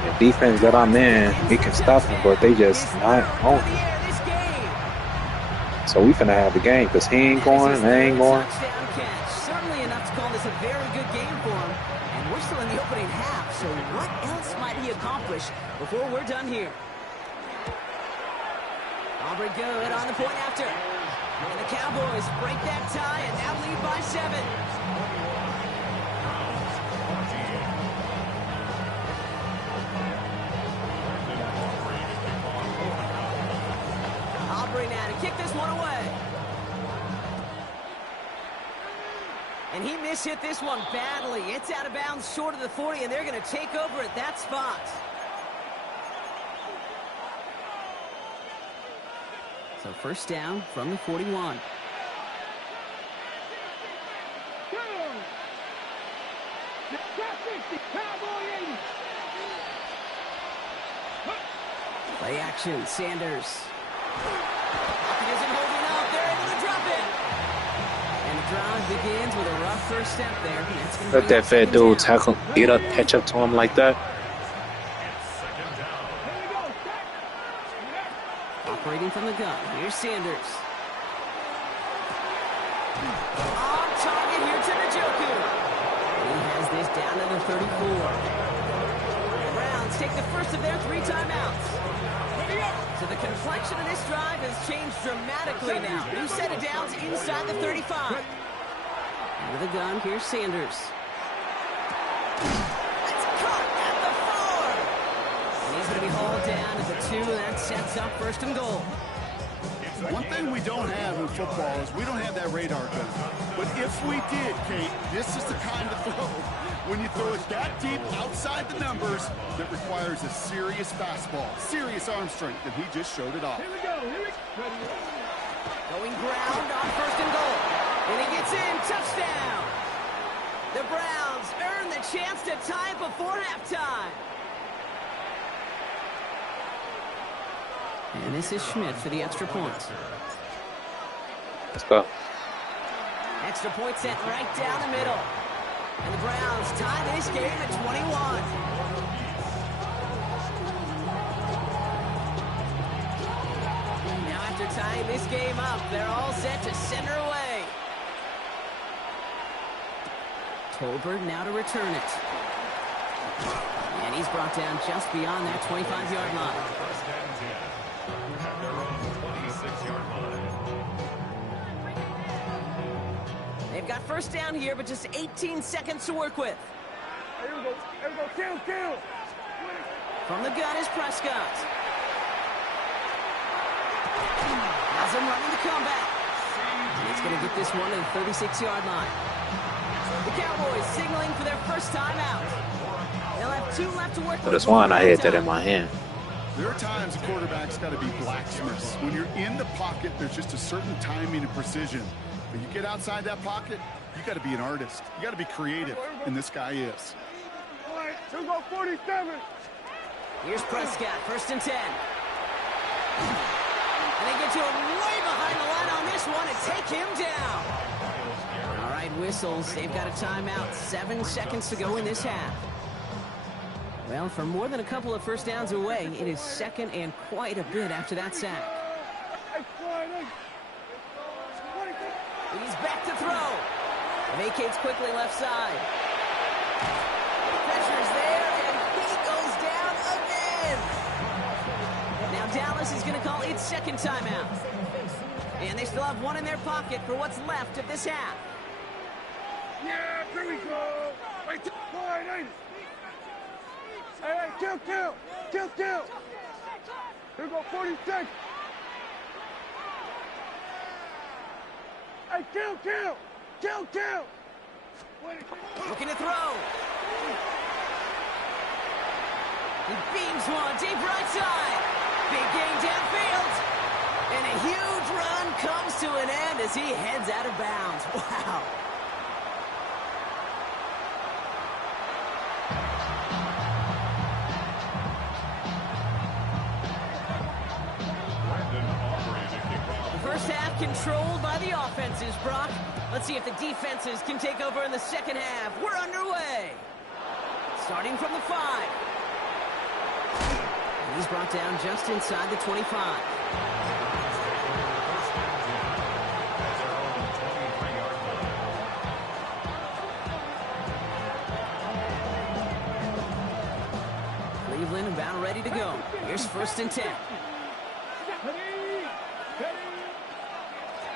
The defense that I'm in, he can stop him, but they just not on him. So we finna have the game because he ain't going, they ain't going. Certainly enough to call this a very good game for him. And we're still in the opening half, so what else might he accomplish before we're done here? Aubrey good on the point after. And the Cowboys break that tie and now lead by 7. Aubrey now to kick this one away. And he mishit this one badly. It's out of bounds short of the 40, and they're going to take over at that spot. So 1st down from the 41. Play action, Sanders. He isn't holding up. They're able to drop it. And the drive begins with a rough first step there. Let that fat dude tackle, catch up to him like that. Operating from the gun. Here's Sanders. On target here to Njoku. He has this down to the 34. The Browns take the first of their 3 timeouts. So the complexion of this drive has changed dramatically now. New set of downs inside the 35. Under the gun, here's Sanders. That's caught at the 4. And he's going to be hauled down to the 2, and that sets up 1st and goal. One thing we don't have in football is we don't have that radar gun. But if we did, Kate, this is the kind of throw when you throw it that deep outside the numbers that requires a serious fastball, serious arm strength, and he just showed it off. Here we go. Going ground on 1st and goal. And he gets in. Touchdown. The Browns earn the chance to tie before halftime. And this is Schmidt for the extra point. Let's go. Extra point set right down the middle. And the Browns tie this game at 21. Now after tying this game up, they're all set to send her away. Tolbert now to return it. And he's brought down just beyond that 25-yard line. First and 10. At their own 26-yard line. They've got first down here, but just 18 seconds to work with. Here we go. Kill. From the gun is Prescott. Has him running the comeback. He's going to get this one to the 36-yard line. The Cowboys signaling for their first time out. They'll have 2 left to work with. This one, I had that in my hand. There are times a quarterback's got to be blacksmiths. When you're in the pocket, there's just a certain timing and precision. When you get outside that pocket, you got to be an artist. You got to be creative, and this guy is. Here we go, 47. Here's Prescott, first and 10. And they get to him way behind the line on this one and take him down. All right, whistles. They've got a timeout. 7 seconds to go in this half. Well, for more than a couple of first downs away, it is second and quite a bit after that sack. He's back to throw. Vacates quickly left side. Pressure's there, and he goes down again. Now Dallas is going to call its second timeout. And they still have one in their pocket for what's left of this half. Yeah, here we go. Hey, kill. Here we go, 46. Hey, kill. Looking to throw. He beams one deep right side. Big gain downfield. And a huge run comes to an end as he heads out of bounds. Wow. The first half controlled by the offenses, Brock. Let's see if the defenses can take over in the second half. We're underway. Starting from the 5. And he's brought down just inside the 25. Cleveland about ready to go. Here's first and 10.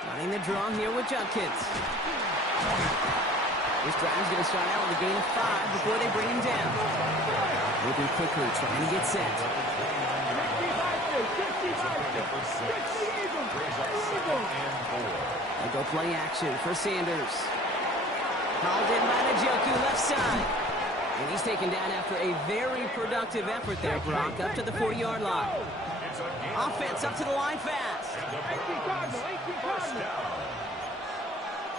Running the draw here with Judkins. This drive's going to start out with a gain of 5 before they bring him down. Moving quickly, trying to get set. They go play action for Sanders. Called in by Njoku, left side. And he's taken down after a very productive effort there, Brock, up to the 40-yard line. Offense up to the line fast. First down.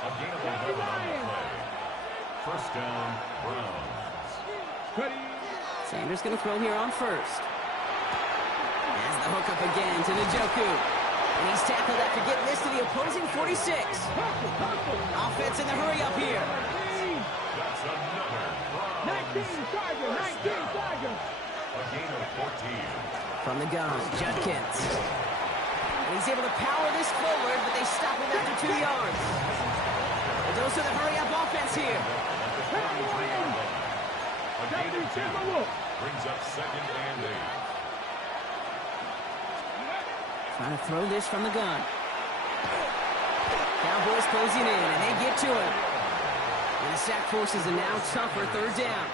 A gain of 11 on the play. First down, Browns. Sanders going to throw here on first. Has the hook up again to Njoku. And he's tackled after getting this to the opposing 46. Offense in the hurry up here. That's another Browns. 19 Tiger. A gain of 14. From the gun, Judkins. And he's able to power this forward, but they stop him after 2 yards. It goes to the hurry-up offense here. A gain of 2. Brings up second and 8. Trying to throw this from the gun. Cowboys closing in, and they get to him. And the sack forces a now tougher third down.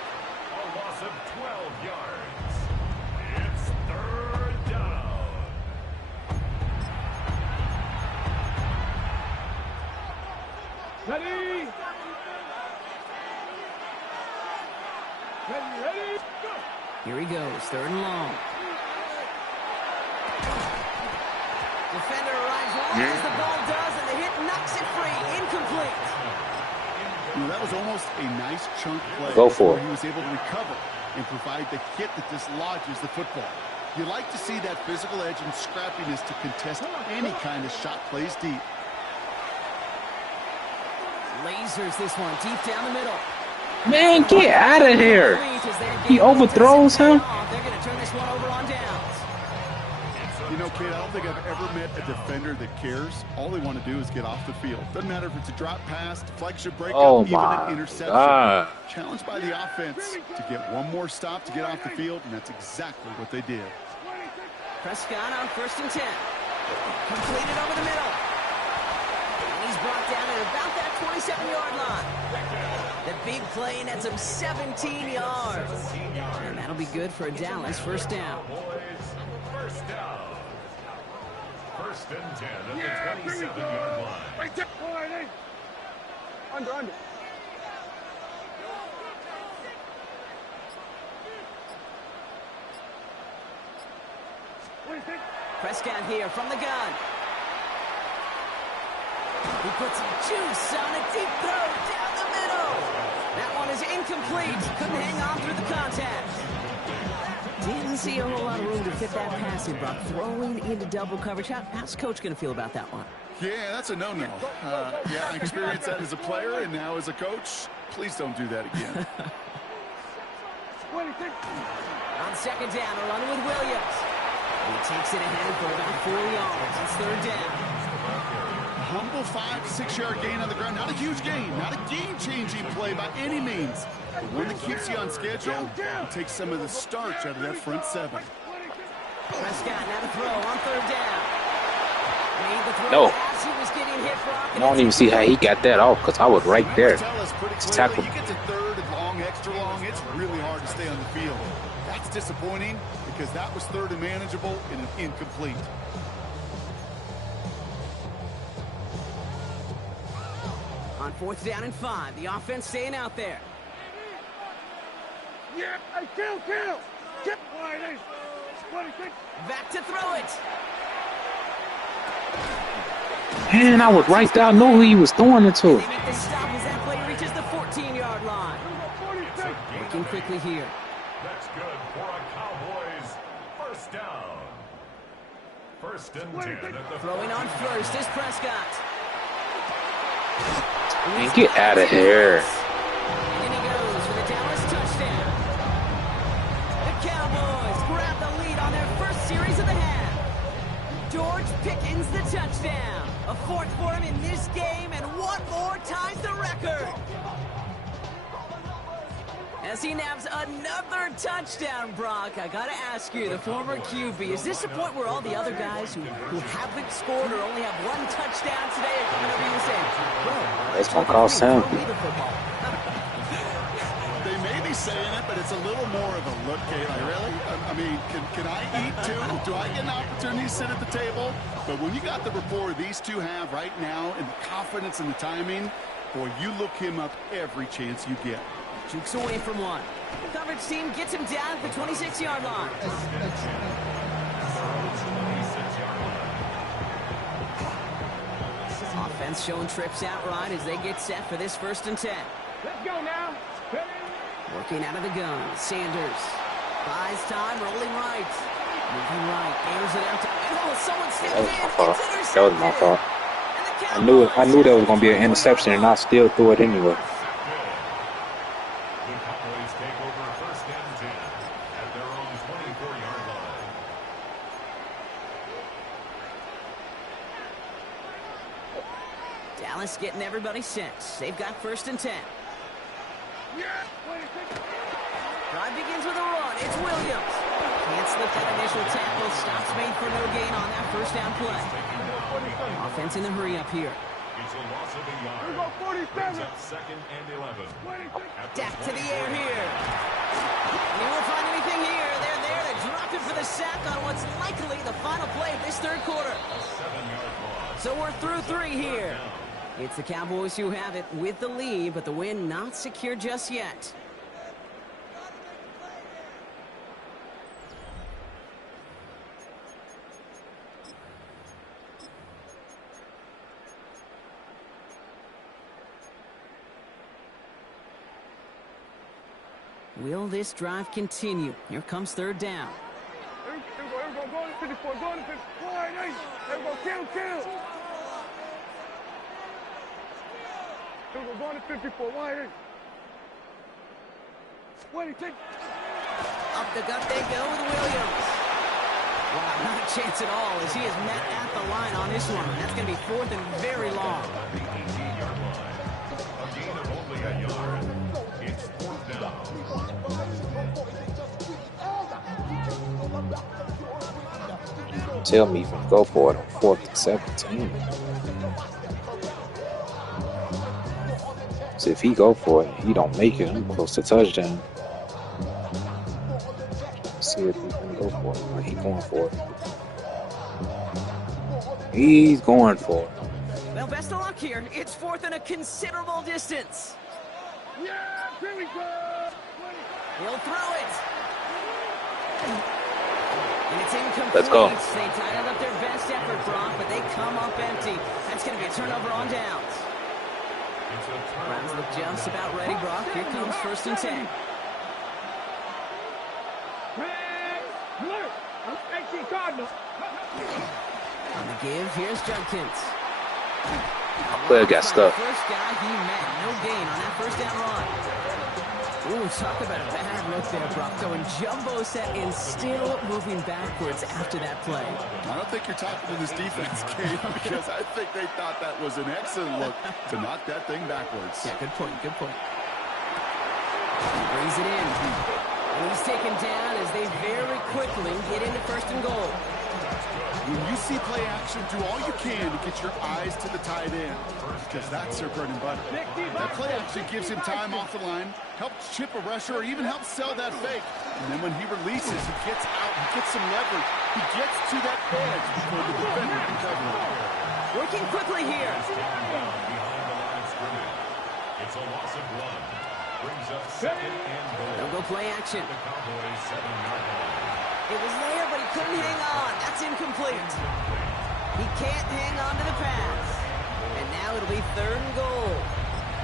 A loss of 12 yards. It's third down. Ready? Go! Here he goes, third and long. Defender arrives right as the ball does, and the hit knocks it free. Incomplete. You know, that was almost a nice chunk play. Go for where it. He was able to recover and provide the hit that dislodges the football. You like to see that physical edge and scrappiness to contest any kind of shot plays deep. Lasers this one deep down the middle. Man, get out of here. He overthrows him. They're going to turn this one over on downs. You know, kid, I don't think I've ever met a defender that cares. All they want to do is get off the field. Doesn't matter if it's a drop pass, deflection, breakup, even an interception. God. Challenged by the offense to get one more stop to get off the field, and that's exactly what they did. Prescott on 1st and 10. Completed over the middle. And he's brought down at about that 27-yard line. The big play nets him 17 yards. And that'll be good for a Dallas 1st down. First down. 1st and 10 at the 27-yard line. Under. Prescott here from the gun. He puts some juice on a deep throw down the middle. That one is incomplete. Couldn't hang on through the contact. Didn't see a whole lot of room to fit that pass he brought. Throwing into double coverage. How's Coach going to feel about that one? Yeah, that's a no-no. Yeah, I experienced that as a player and now as a coach. Please don't do that again. On 2nd down, a run with Williams. He takes it ahead for about 4 yards. It's 3rd down. A humble 5 to 6 yard gain on the ground. Not a huge gain, not a game-changing play by any means. But one that keeps you on schedule and takes some of the starch out of that front 7. Prescott now to throw on 3rd down. Made the throw No. as he was getting hit, Brock. I don't even see how he got that off because I was right there. Tell us pretty It's clearly, tackled. you get to 3rd and long, extra long, it's really hard to stay on the field. That's disappointing because that was 3rd and manageable and an incomplete. On 4th down and 5, the offense staying out there. Yeah, hey, kill. Chip. Back to throw it. Man, I was right there. I knew who he was throwing it to. They make the stop as that play reaches the 14-yard line. Working quickly here. That's good for a Cowboys 1st down. 1st and 10 at the Throwing on 1st is Prescott. Man, get out of here. And in he goes for the Dallas touchdown. The Cowboys grab the lead on their first series of the half. George Pickens the touchdown. A 4th for him in this game, and one more ties the record. As he nabs another touchdown, Brock, I gotta ask you, the former QB, is this the point where all the other guys who haven't scored or only have one touchdown today are coming over you and saying, well, It's going to cost him. throw me the football. They may be saying it, but it's a little more of a look, Kayla. Really? I mean, can I eat too? Do I get an opportunity to sit at the table? But when you got the rapport these two have right now and the confidence and the timing, boy, you look him up every chance you get. Jukes away from one. The coverage team gets him down at the 26-yard line. Offense showing trips out right as they get set for this 1st and 10. Let's go now. Working out of the gun, Sanders. Buys time, rolling right. Moving right, airs it out to... Oh, someone stepped in. That was my fault. I knew that was going to be an interception, and I still threw it anyway. The Cowboys take over 1st and 10 at their own 24-yard line. Dallas getting everybody set. They've got 1st and 10. Drive begins with a run. It's Williams. Can't slip that initial tackle. Stops made for no gain on that 1st down play. Offense in the hurry up here. It's a loss of a yard. Brings up 2nd and 11. Dak to the air here. And he won't find anything here. They're there to drop it for the sack on what's likely the final play of this 3rd quarter. A 7-yard loss. So we're through 3 here. It's the Cowboys who have it with the lead, but the win not secure just yet. Will this drive continue? Here comes 3rd down. Here we go, going to 54, going to 54. Here we go, kill. Here we go, going to 54, wide. Up the gut they go with Williams. Wow, not a chance at all as he is met at the line on this one. That's going to be 4th and very long. The 18-yard line. A gain of only a yard. It's 4th down. Tell me if you go for it on 4th and 17. So if he go for it, he don't make it. I'm close to touchdown. Let's see if he's gonna go for it. Or he going for it. He's going for it. Well, best of luck here. It's 4th and a considerable distance. Yeah, here we go. He'll throw it. And it's incomplete. Let's go. They tied up their best effort, Brock, but they come up empty. That's going to be a turnover on downs. Browns look just about ready, Brock. Here comes 1st and 10. On the give, here's Judkins. Player got stuck. First guy he met. No gain on that 1st down run. Ooh, talk about a bad look there, Brock. Going jumbo set and still moving backwards after that play. I don't think you're talking to this defense, Gabe, because I think they thought that was an excellent look to knock that thing backwards. Yeah, good point, good point. He brings it in. And he's taken down as they very quickly get into 1st and goal. When you see play action, do all you can to get your eyes to the tight end, because that's their bread and butter. That play action gives him time off the line, helps chip a rusher, or even helps sell that fake. And then when he releases, he gets out, he gets some leverage. He gets to that edge before the defender can cover him. Working quickly here. It's a loss of 1. Brings up 2nd and goal. They'll go play action. The Cowboys 7-yard line. It was there, but he couldn't hang on. That's incomplete. He can't hang on to the pass. And now it'll be 3rd and goal.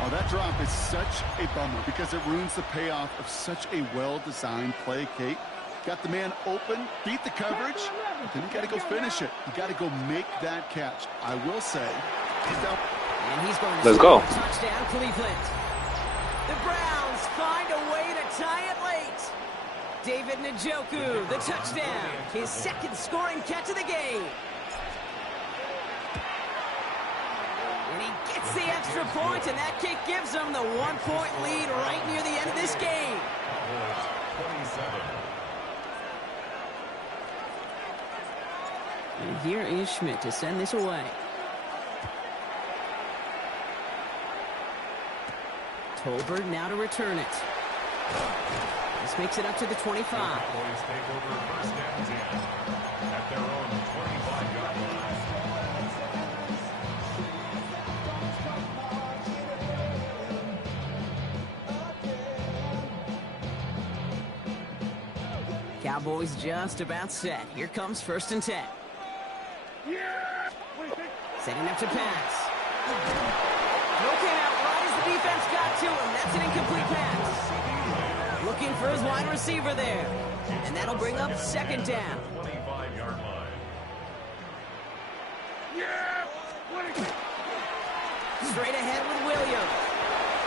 Oh, that drop is such a bummer because it ruins the payoff of such a well-designed play, Kate. Got the man open, beat the coverage, but then you got to go finish it. You got to go make that catch. I will say, and he's going to Let's go. Touchdown, Cleveland. The Browns find a way to tie it late. David Njoku, the touchdown. His 2nd scoring catch of the game. And he gets the extra point, and that kick gives them the 1-point lead right near the end of this game. 27. And here is Schmidt to send this away. Tolbert now to return it. This makes it up to the 25. Cowboys take over 1st and 10 at their own 25-yard line. Cowboys just about set. Here comes 1st and 10. Setting up to pass. No came out right as the defense got to him. That's an incomplete pass. Looking for his wide receiver there. And that'll bring up 2nd down. 25-yard line. Straight ahead with Williams.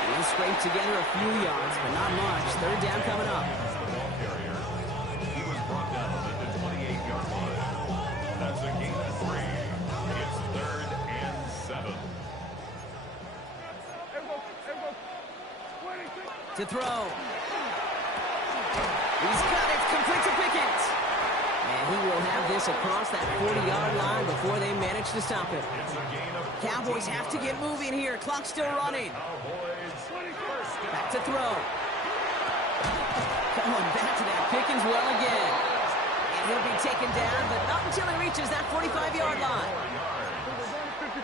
He'll scrape together a few yards, but not much. 3rd down coming up. The ball carrier. He was brought down at the 28-yard line. That's a gain of 3. It's 3rd and 7. To throw. He's got it. Complete to Pickens. And he will have this across that 40-yard line before they manage to stop it. Cowboys have to get moving here. Clock's still running. Back to throw. Coming back to that Pickens well again. And he'll be taken down, but not until he reaches that 45-yard line.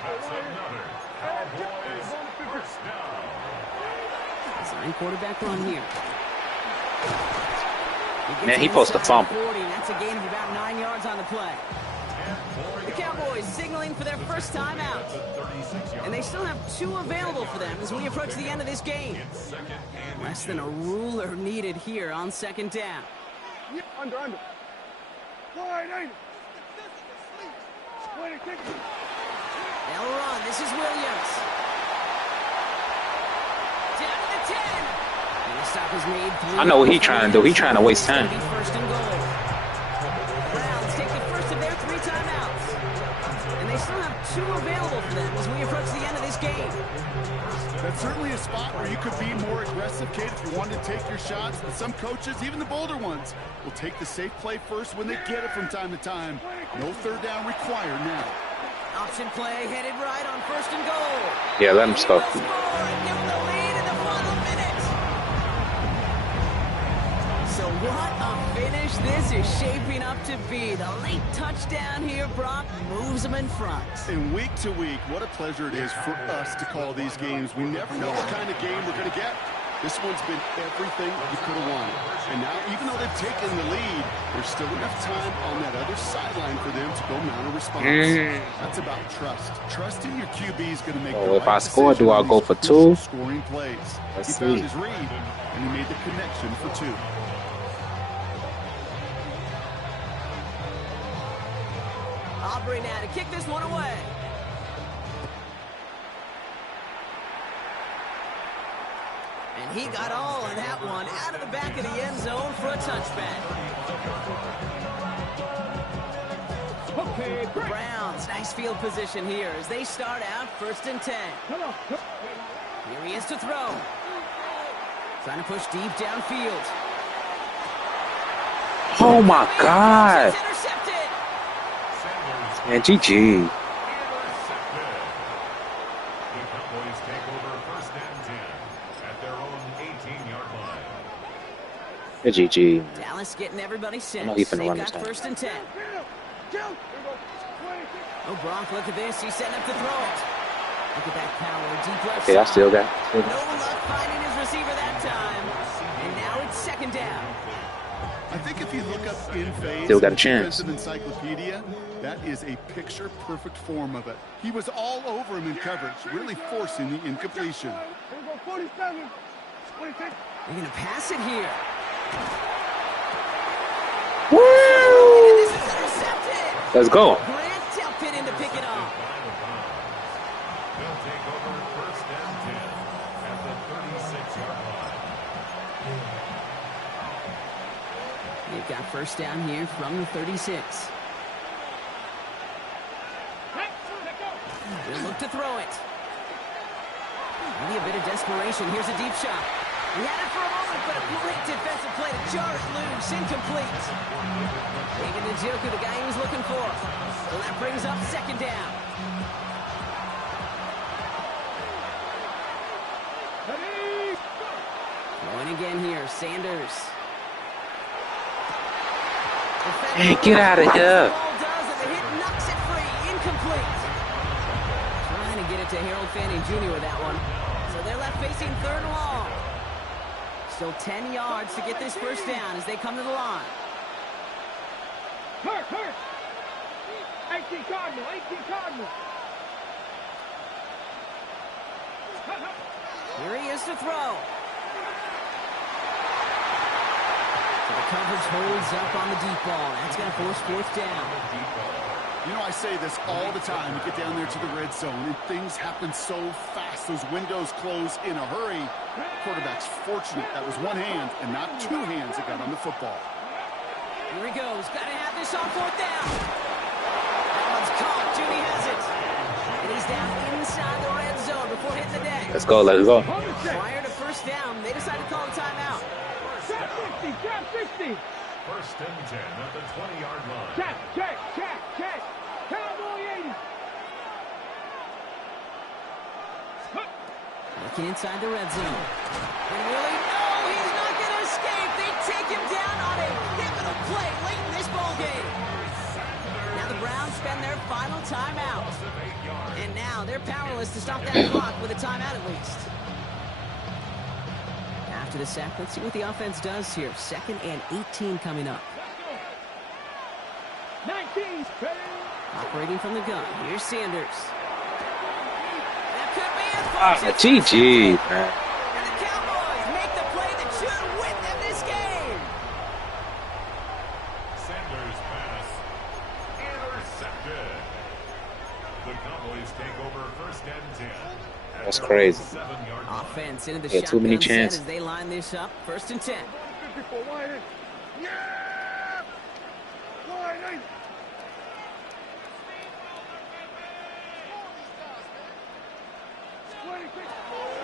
That's another Cowboys 1st down. Design quarterback run here. Man, he posted a fumble. 40, that's a gain of about 9 yards on the play. The Cowboys signaling for their first time out. And they still have 2 available for them as we approach the end of this game. Less than a ruler needed here on 2nd down. Under. Wide. They'll run. This is Williams. Down to the 10. And they stop has made 3. I know what he trying to do. He trying to waste time. It's gonna be first and goal. Browns take the first of their 3 timeouts. And they still have 2 available for them as we approach the end of this game. That's certainly a spot where you could be more aggressive, Kate, if you wanted to take your shots. But some coaches, even the bolder ones, will take the safe play first when they get it from time to time. No third down required now. Option play headed right on first and goal. Yeah, let him He score. will score and give them the lead in the final minute. So what a finish this is shaping up to be. The late touchdown here, Brock, moves them in front. And week to week, what a pleasure it is for us to call these games. We never know what kind of game we're going to get. This one's been everything you could have wanted. And now, even though they've taken the lead, there's still enough time on that other sideline for them to go mount a response. That's about trust. Trusting your QB is going to make the If I right score, do decision I on go these for crucial 2? scoring plays. Let's He found see. his read, and he made the connection for 2. Aubrey now to kick this one away. And he got all of that one out of the back of the end zone for a touchback. Okay, The Browns, nice field position here as they start out 1st and 10. come on. Here he is to throw. Trying to push deep downfield. Oh my God. It's intercepted. Man, GG. The Cowboys take over 1st and 10 at their own 18-yard line. Good GG. Dallas getting everybody set. know he finna They've run got this time. 1st and 10. Oh, Gronk, look at this. He's setting up to throw it. Look at that power. Deep left Okay, I side. still got. No luck finding his receiver that time. And now it's 2nd down. I think if you look up in phase, Still got a chance. defensive encyclopedia, that is a picture-perfect form of it. He was all over him in coverage, really forcing the incompletion. Here we go, 47, 26. They're going to pass it here. Woo! And this is intercepted. Let's go. Grant Delpit in to pick it up. They'll take over 1st and 10 at the 36-yard line. They've got 1st down here from the 36. They'll look to throw it. Maybe a bit of desperation. Here's a deep shot. He had it for a moment, but a great defensive play to jar it loose. Incomplete. David Njoku, the guy he was looking for. So that brings up 2nd down. Going again here, Sanders. Hey, get out of here. Ball does, and the hit knocks it free. Incomplete. Trying to get it to Harold Fanning Jr. with that one. So they're left facing 3rd and long. Still 10 yards to get this 1st down as they come to the line. Hurt. 18 Cardinal, 18 Cardinal. Here he is to throw. So the coverage holds up on the deep ball. That's going to force 4th down. You know, I say this all the time. You get down there to the red zone, and things happen so fast. Those windows close in a hurry. Quarterback's fortunate that was one hand and not 2 hands that got on the football. Here he goes. Got to have this on 4th down. That one's caught. Judy has it. And he's down inside the red zone before hitting the deck. Let's go. Let's go. Prior to 1st down, they decided to call a timeout. Trap 60. 1st and 10 at the 20-yard line. Check. Cowboy 80. Looking inside the red zone. And really, no, he's not going to escape. They take him down on a pivotal play late in this ball game. Now the Browns spend their final timeout. And now they're powerless to stop that clock with a timeout at least. After the sack, let's see what the offense does here. 2nd and 18 coming up. 19. Operating from the gun. Here's Sanders. That could be it. GG, man. And the Cowboys make the play that should win them this game. Sanders' pass intercepted. The Cowboys take over 1st and 10. That's crazy. 7-yard line. Offense defense into the Yeah, too many shotgun set chances. as they line this up. 1st and 10.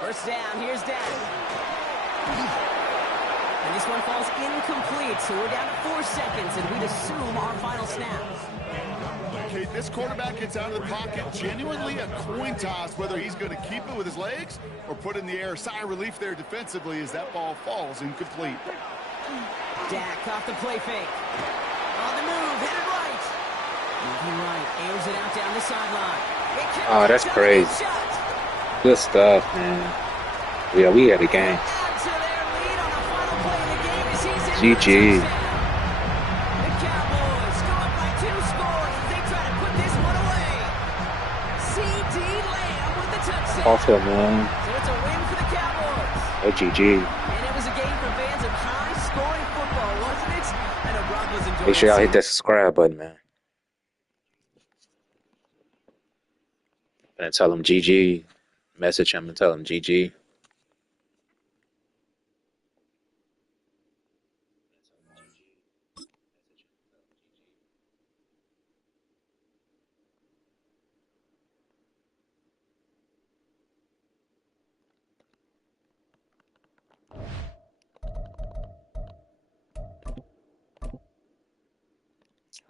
First down, here's Dak. And this one falls incomplete, so we're down to 4 seconds, and we'd assume our final snap. Okay, this quarterback gets out of the pocket, genuinely a coin toss, whether he's going to keep it with his legs or put it in the air. Sigh of relief there defensively as that ball falls incomplete. Dak off the play fake. On the move, headed right. Moving right, airs it out down the sideline. Oh, that's crazy. Good stuff, man. Yeah, we had a game. GG. The Cowboys go up by 2 scores as they try to put this one away. C.D. Lamb with the touchdown. Awesome, man. So it's a win for the Cowboys. Oh, GG. And it was a game for fans of high-scoring football, wasn't it? And the Broncos enjoyed Make sure y'all it. hit that subscribe button, man. And tell them GG. Message him and tell him GG.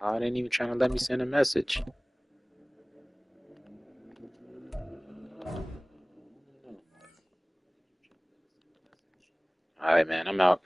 Oh, they ain't even trying to let me send a message. All right, man. I'm out.